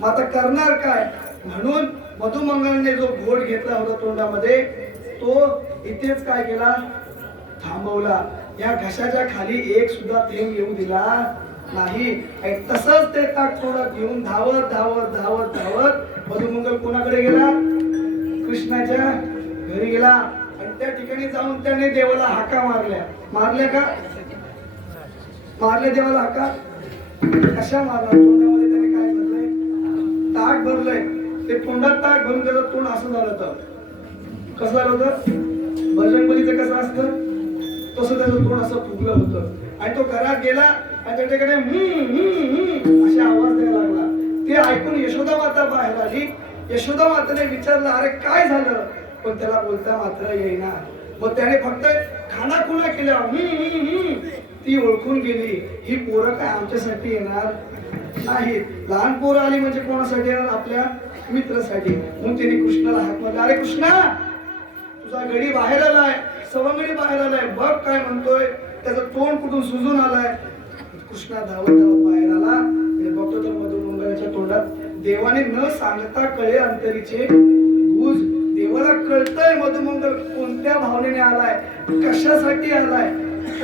मग आता करणार काय. म्हणून मधुमंगलने जो घोट घेतला होता तोंडामध्ये तो इथेच काय केला थांबवला. या घशाच्या खाली एक सुद्धा थेंब येऊ दिला नाही. तसंच ते ताक तोंडात घेऊन धावत धावत धावत धावत मधुमंगल कोणाकडे गेला कृष्णाच्या घरी गेला. आणि त्या ठिकाणी जाऊन त्याने देवाला हाका मारल्या का मारले देवाला हाका कशा मारला. तोंडामध्ये त्याने काय भरलंय ताक भरलंय. ते तोंडात ताक भरून त्याचं तोंड असं झालं होतं. कसं झालं होतं बजरंगबलीचं कसं असतं तसं त्याचं तोंड असं फुगलं होतं. आणि तो घरात गेला आणि त्या ठिकाणी असे आवाज द्यायला लागला. ते ऐकून यशोदा माता बाहेर आली. यशोदा माताने विचारलं अरे काय झालं. पण त्याला बोलता मात्र येईना. मग त्याने फक्त खानाखुणा केल्या. ती ओळखून गेली ही पोरं काय आमच्यासाठी येणार नाही. लहान पोरं आली म्हणजे कोणासाठी येणार आपल्या मित्रासाठी. म्हणून त्यांनी कृष्णाला हाक मारला अरे कृष्णा तुझा गडी बाहेर आलाय सवंगडी बाहेर आलाय बघ काय म्हणतोय. त्याचं तोंड कुठून सुजून आलाय. कृष्णा धावत धावत बाहेर आला आणि बघतो तर मधुमंगलाच्या तोंडात देवाने न सांगता कळे अंतरीचे गुज. देवाला कळतंय मधुमंगल कोणत्या भावनेने आलाय कशासाठी आलाय.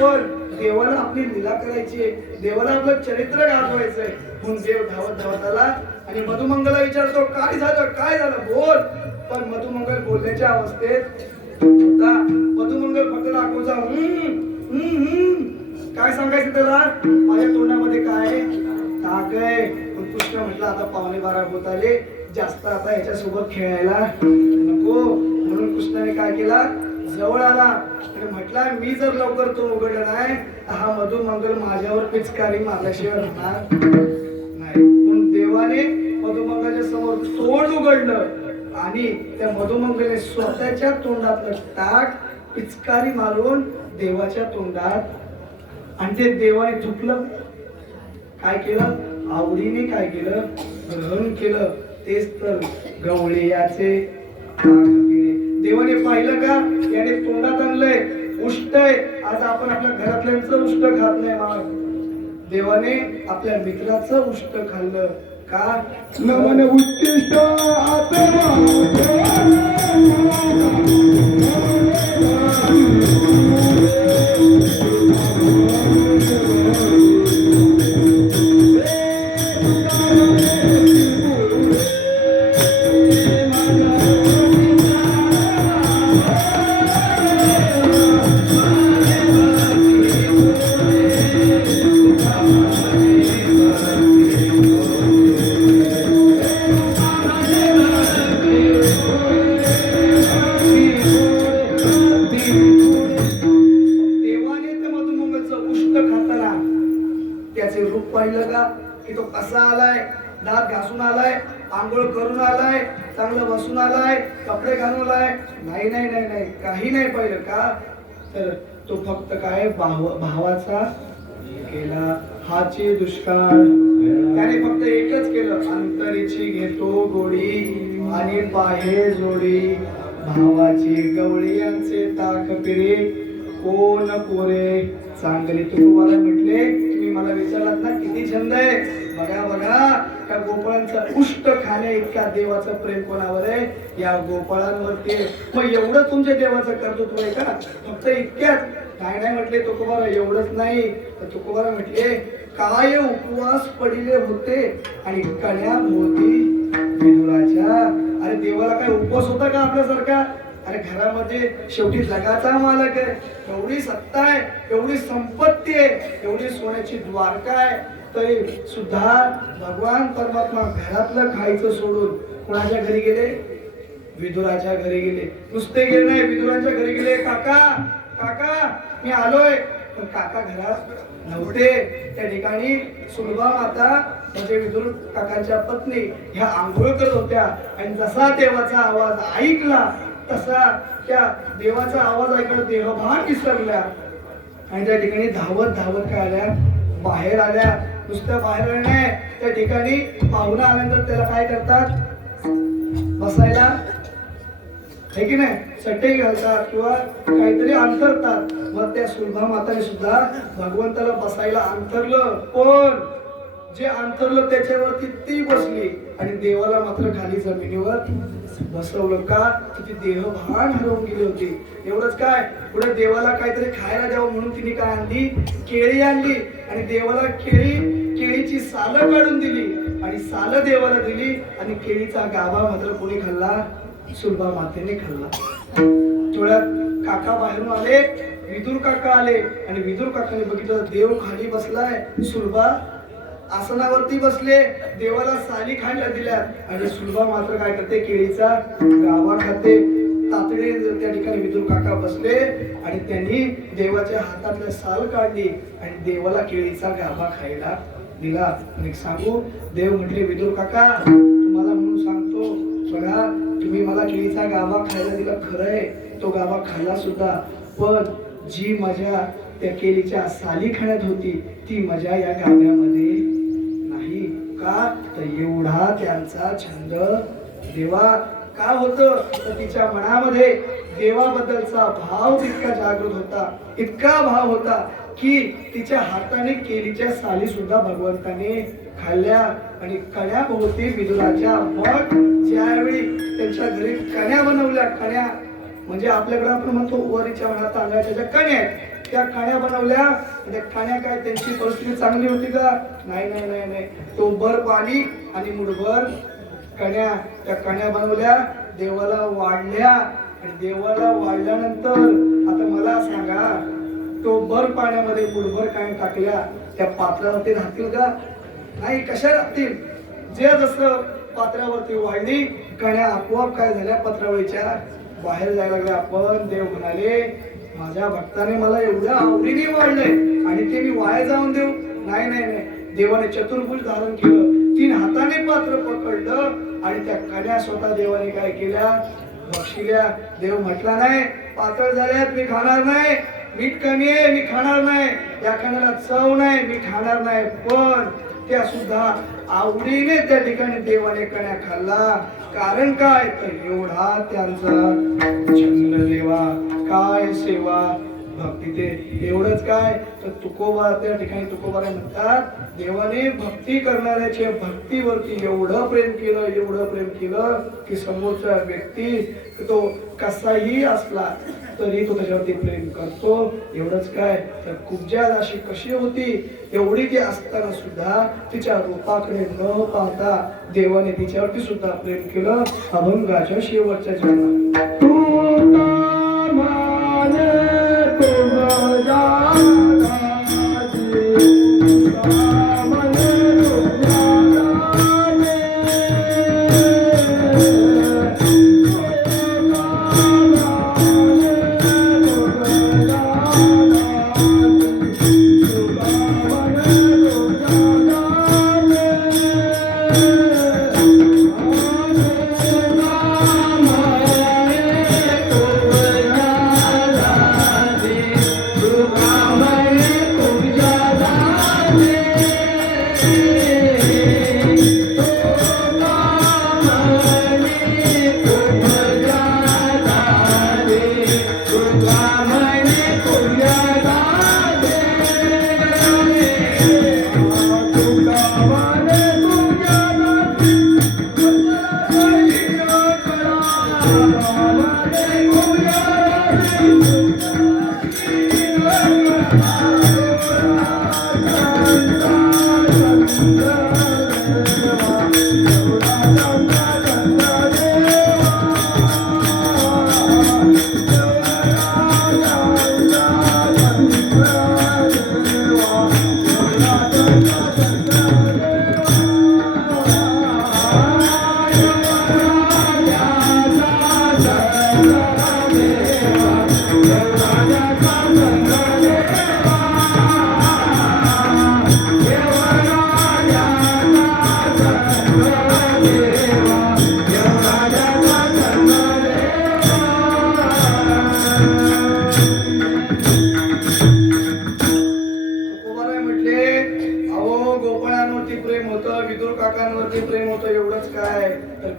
पण देवाला आपली लीला करायची देवाला आपलं चरित्र गाजवायचंय. म्हणून देव धावत धावत आला आणि मधुमंगलला विचारतो काय झालं बोल. पण मधुमंगल बोलण्याच्या अवस्थेत होता. मधुमंगल फक्त दाखवचा काय सांगायचं त्याला माझ्या तोंडामध्ये काय ताक आहे. पण कृष्ण म्हटलं आता 11:15 होत आले जास्त आता याच्यासोबत खेळायला नको. म्हणून कृष्णाने काय केला जवळ आला आणि म्हटला मी जर लवकर तो उघडला नाही हा मधुमंगल माझ्यावर पिचकारी मारल्याशिवाय राहणार नाही. म्हणून देवाने मधुमंगलच्या समोर तोंड उघडलं आणि त्या मधुमंगलने स्वतःच्या तोंडातलं टाक पिचकारी मारून देवाच्या तोंडात आणि ते देवाने थुकलं. काय केलं? आवडीने काय केलं? ग्रहण केलं. तेच तर गवळीयाचे देवाने पाहिलं का याने तोंडात आणलंय उष्ट आहे. आज आपण आपल्या घरातल्यांचं उष्ट खात नाही महाराज. देवाने आपल्या मित्राचं उष्ट खाल्लं का? नमन उच्चिष्ट देवाने त्या मधुमंगलचं उष्ट खाताना त्याचे रूप पाहिलं का? की तो कसा आलाय? दात घासून आलाय, आंघोळ करून आलाय, चांगलं बसून आलाय, कपडे घालून आलाय? नाही नाही नाही नाही, काही नाही पाहिलं का? तर तो फक्त काय भावाचा केला. हाची दुष्काळ त्याने फक्त एकच केलं, अंतरीची घेतो गोडी आणि पाहे जोडी. भावाची गवळी यांचे ताक पिरे कोण पोरे चांगली. तुम्हाला म्हटले तुम्ही मला विचारलात ना किती छंद आहे. बघा बघा त्या गोपाळांचं उष्ट खाण्या इतका देवाचं प्रेम कोणावर आहे? या गोपाळांवरती. मग एवढं तुमच्या देवाचं कर्तृत्व आहे का? फक्त इतक्यात काय नाही म्हटले तुकोबारा, एवढंच नाही तर तुकोबारा म्हटले काय उपवास पडिले होते आणि कण्या होती विदुराच्या. अरे देवाला काय उपवास होता का आपल्यासारखा? अरे घरामध्ये शेवटी जगाचा मालक आहे, एवढी सत्ता आहे, एवढी संपत्ती आहे, एवढी सोन्याची द्वारका आहे, तरी सुद्धा भगवान परमात्मा घरातलं खायचं सोडून कोणाच्या घरी गेले? विदुराच्या घरी गेले. नुसते गेले नाही, विदुराच्या घरी गेले. काका काका मी आलोय. पण काका घरात नव्हते. त्या ठिकाणी सुलभा माता म्हणजे विदुर काकांच्या पत्नी ह्या आंघोळ करत होत्या आणि जसा देवाचा आवाज ऐकला तसा त्या देवाचा आवाज ऐकून देहभान विसरल्या आणि त्या ठिकाणी धावत धावत काय आल्या? बाहेर आल्या. नुसत्या बाहेर आल्या नाही, त्या ठिकाणी पाहुणा आल्यानंतर त्याला काय करतात? बसायला हे की नाही चटई घालतात किंवा काहीतरी अंतरतात. मग त्या सुलभा माताने सुद्धा भगवंताला बसायला अंतरलं. पण जे अंतरलं त्याच्यावरती ती बसली आणि देवाला मात्र खाली जमिनीवर बसवलं का? ती देहभान हरवून गेली होती. एवढंच काय, पुढे देवाला काहीतरी खायला द्यावं म्हणून तिने काय आणली? केळी आणली आणि देवाला केळीची सालं काढून दिली आणि सालं देवाला दिली आणि केळीचा गाभा मात्र कोणी खाल्ला? सुलभा मातेने खाल्ला. थोड्यात काका बाहेरून आले, विदुर काका आले आणि विदुर काकाने बघितलं देव खाली बसलाय, सुलभा आसनावरती बसले, देवाला साली खायला दिल्या आणि सुलभा मात्र काय करते? केळीचा गाभा खाते. तातडीने त्या ठिकाणी विदुर काका बसले आणि त्यांनी देवाच्या हातातल्या साल काढली आणि देवाला केळीचा गाभा खायला दिला. आणि सांगू देव म्हटले विदुर काका तुम्हाला म्हणून सांगतो बघा, तुम्ही मला केळीचा गाभा खायला दिला खरं आहे, तो गाभा खाल्ला सुद्धा, पण जी मजा त्या केळीच्या साली खाण्यात होती ती मजा या गाभ्यामध्ये नाही. का? तर एवढा त्यांचा छंद देवा का होतं? तर तिच्या मनामध्ये देवाबद्दलचा भाव इतका जागृत होता, इतका भाव होता की तिच्या हाताने केळीच्या साली सुद्धा भगवंताने खाल्ल्या आणि कण्या भोवती विदुराच्या. मग ज्यावेळी त्यांच्या घरी कण्या बनवल्या, कण्या म्हणजे आपल्याकडे आपण म्हणतो वरीच्या म्हणा तांदळाच्या ज्या कण्या आहेत, त्या कण्या बनवल्या. त्या कण्या काय त्यांची परिस्थिती चांगली होती का? नाही नाही नाही नाही, तो भर पाणी आणि मुठभर कण्या. त्या कण्या बनवल्या, देवाला वाढल्या आणि देवाला वाढल्यानंतर आता मला सांगा, तो भर पाण्यामध्ये मुठभर कण्या टाकल्या, त्या पात्रावरती राहतील का? नाही. कशा राहतील? जे जसं पात्रावरती वाढली कण्या आपोआप काय झाल्या? पत्रावळीच्या बाहेर जायला लागल्या. आपण देव म्हणाले माझ्या भक्ताने मला एवढ्या आवडीने वाढलंय आणि ते मी वाया जाऊन देऊ? नाही नाही नाही. देवाने चतुर्भुज धारण केलं. तीन हाताने पात्र पकडलं आणि त्या कन्या स्वतः देवाने काय केल्या, बक्षिल्या. देव म्हटला नाही पातळ झाल्यात मी खाणार नाही, मीठ कमी आहे मी खाणार नाही, या कण्याला चव नाही मी खाणार नाही. पण त्या सुद्धा आवडीने त्या ठिकाणी देवाने कण्या खाल्ला. कारण काय तर एवढा त्यांचा छंद देवा, काय सेवा भक्ती. ते एवढंच काय तर तुकोबा त्या ठिकाणी तुकोबारा म्हणतात देवाने भक्ती करणाऱ्याच्या भक्तीवरती एवढं प्रेम केलं, एवढं प्रेम केलं की समोरचा व्यक्ती तो कसाही असला तरी तो त्याच्यावरती प्रेम करतो. एवढंच काय तर कुब्जा दासी कशी होती, एवढी ती असताना सुद्धा तिच्या रूपाकडे न पाहता देवाने तिच्यावरती सुद्धा प्रेम केलं. अभंगाच्या शेवटच्या जन्मात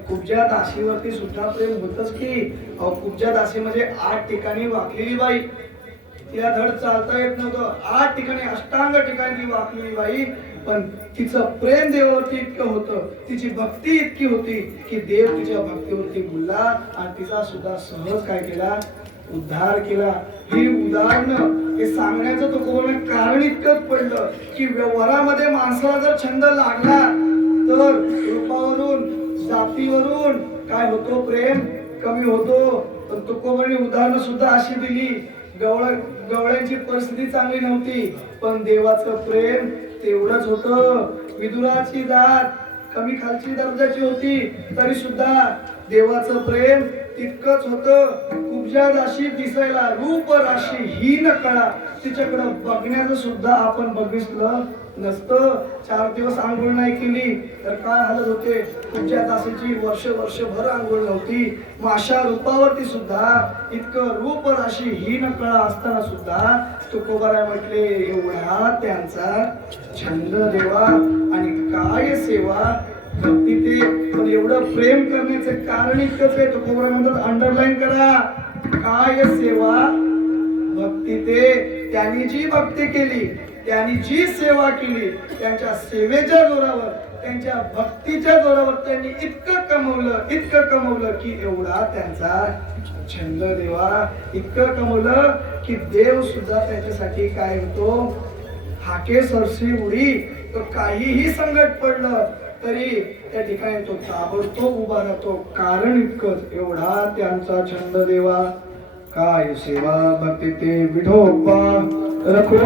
कुब्जा दासीवरती सुद्धा प्रेम होतच की. कुब्जा दासी म्हणजे 8 ठिकाणी वाकलेली बाई, तिला धड चालता येत नव्हतं. 8 ठिकाणी अष्टांग ठिकाणी ती वाकलेली बाई, पण तिचं प्रेम देवावरती इतकं होतं, तिची भक्ती इतकी होती की देव तिच्या भक्तीवरती बोलला आणि तिचा सुद्धा सहज काय केला, उद्धार केला. ही उदाहरणं हे सांगण्याचं तो कोण कारण इतकंच पडलं की व्यवहारामध्ये माणसाला जर छंद लागला तर रूपावरून जातीवरून काय होतो, प्रेम कमी होतो. पण तुकोबाने उदाहरणं सुद्धा अशी दिली, गवळ्यांची परिस्थिती चांगली नव्हती पण देवाचं प्रेम तेवढंच होतं. विदुराची जात कमी खालची दर्जाची होती तरी सुद्धा देवाचं प्रेम तितकंच होतं. कुब्जा दासी दिसायला रूप राशी हीन कळा, तिच्याकडे बघण्याचं सुद्धा आपण बघितलं नसतं. 4 दिवस आंघोळ नाही केली तर काय हालत होते. कुब्जा दासीची वर्षभर आंघोळ नव्हती. मग अशा रूपावरती सुद्धा इतकं रूप राशी हीन कळा असताना सुद्धा तुकोबाराय म्हटले एवढा त्यांचा छंद देवा आणि काय सेवा भक्ती. ते पण एवढं प्रेम करण्याचं कारण इतकंच आहे. तुकोबाराय म्हणतात अंडरलाईन करा, काय सेवा भक्ती. ते त्यांनी जी भक्ती केली, त्यांनी जी सेवा केली, त्यांच्या सेवेच्या जोरावर, त्यांच्या भक्तीच्या जोरावर त्यांनी इतकं कमवलं की एवढा त्यांचा छंद देवा. इतकं कमवलं की देव सुद्धा त्याच्यासाठी काय होतो, हाके सरसी उडी. तर काहीही संकट पडलं तरी त्या ठिकाणी तो ताबडतोब उभा राहतो. कारण इतकंच एवढा त्यांचा छंद देवा. काय सेवा भक्ती ते विठोबा रखो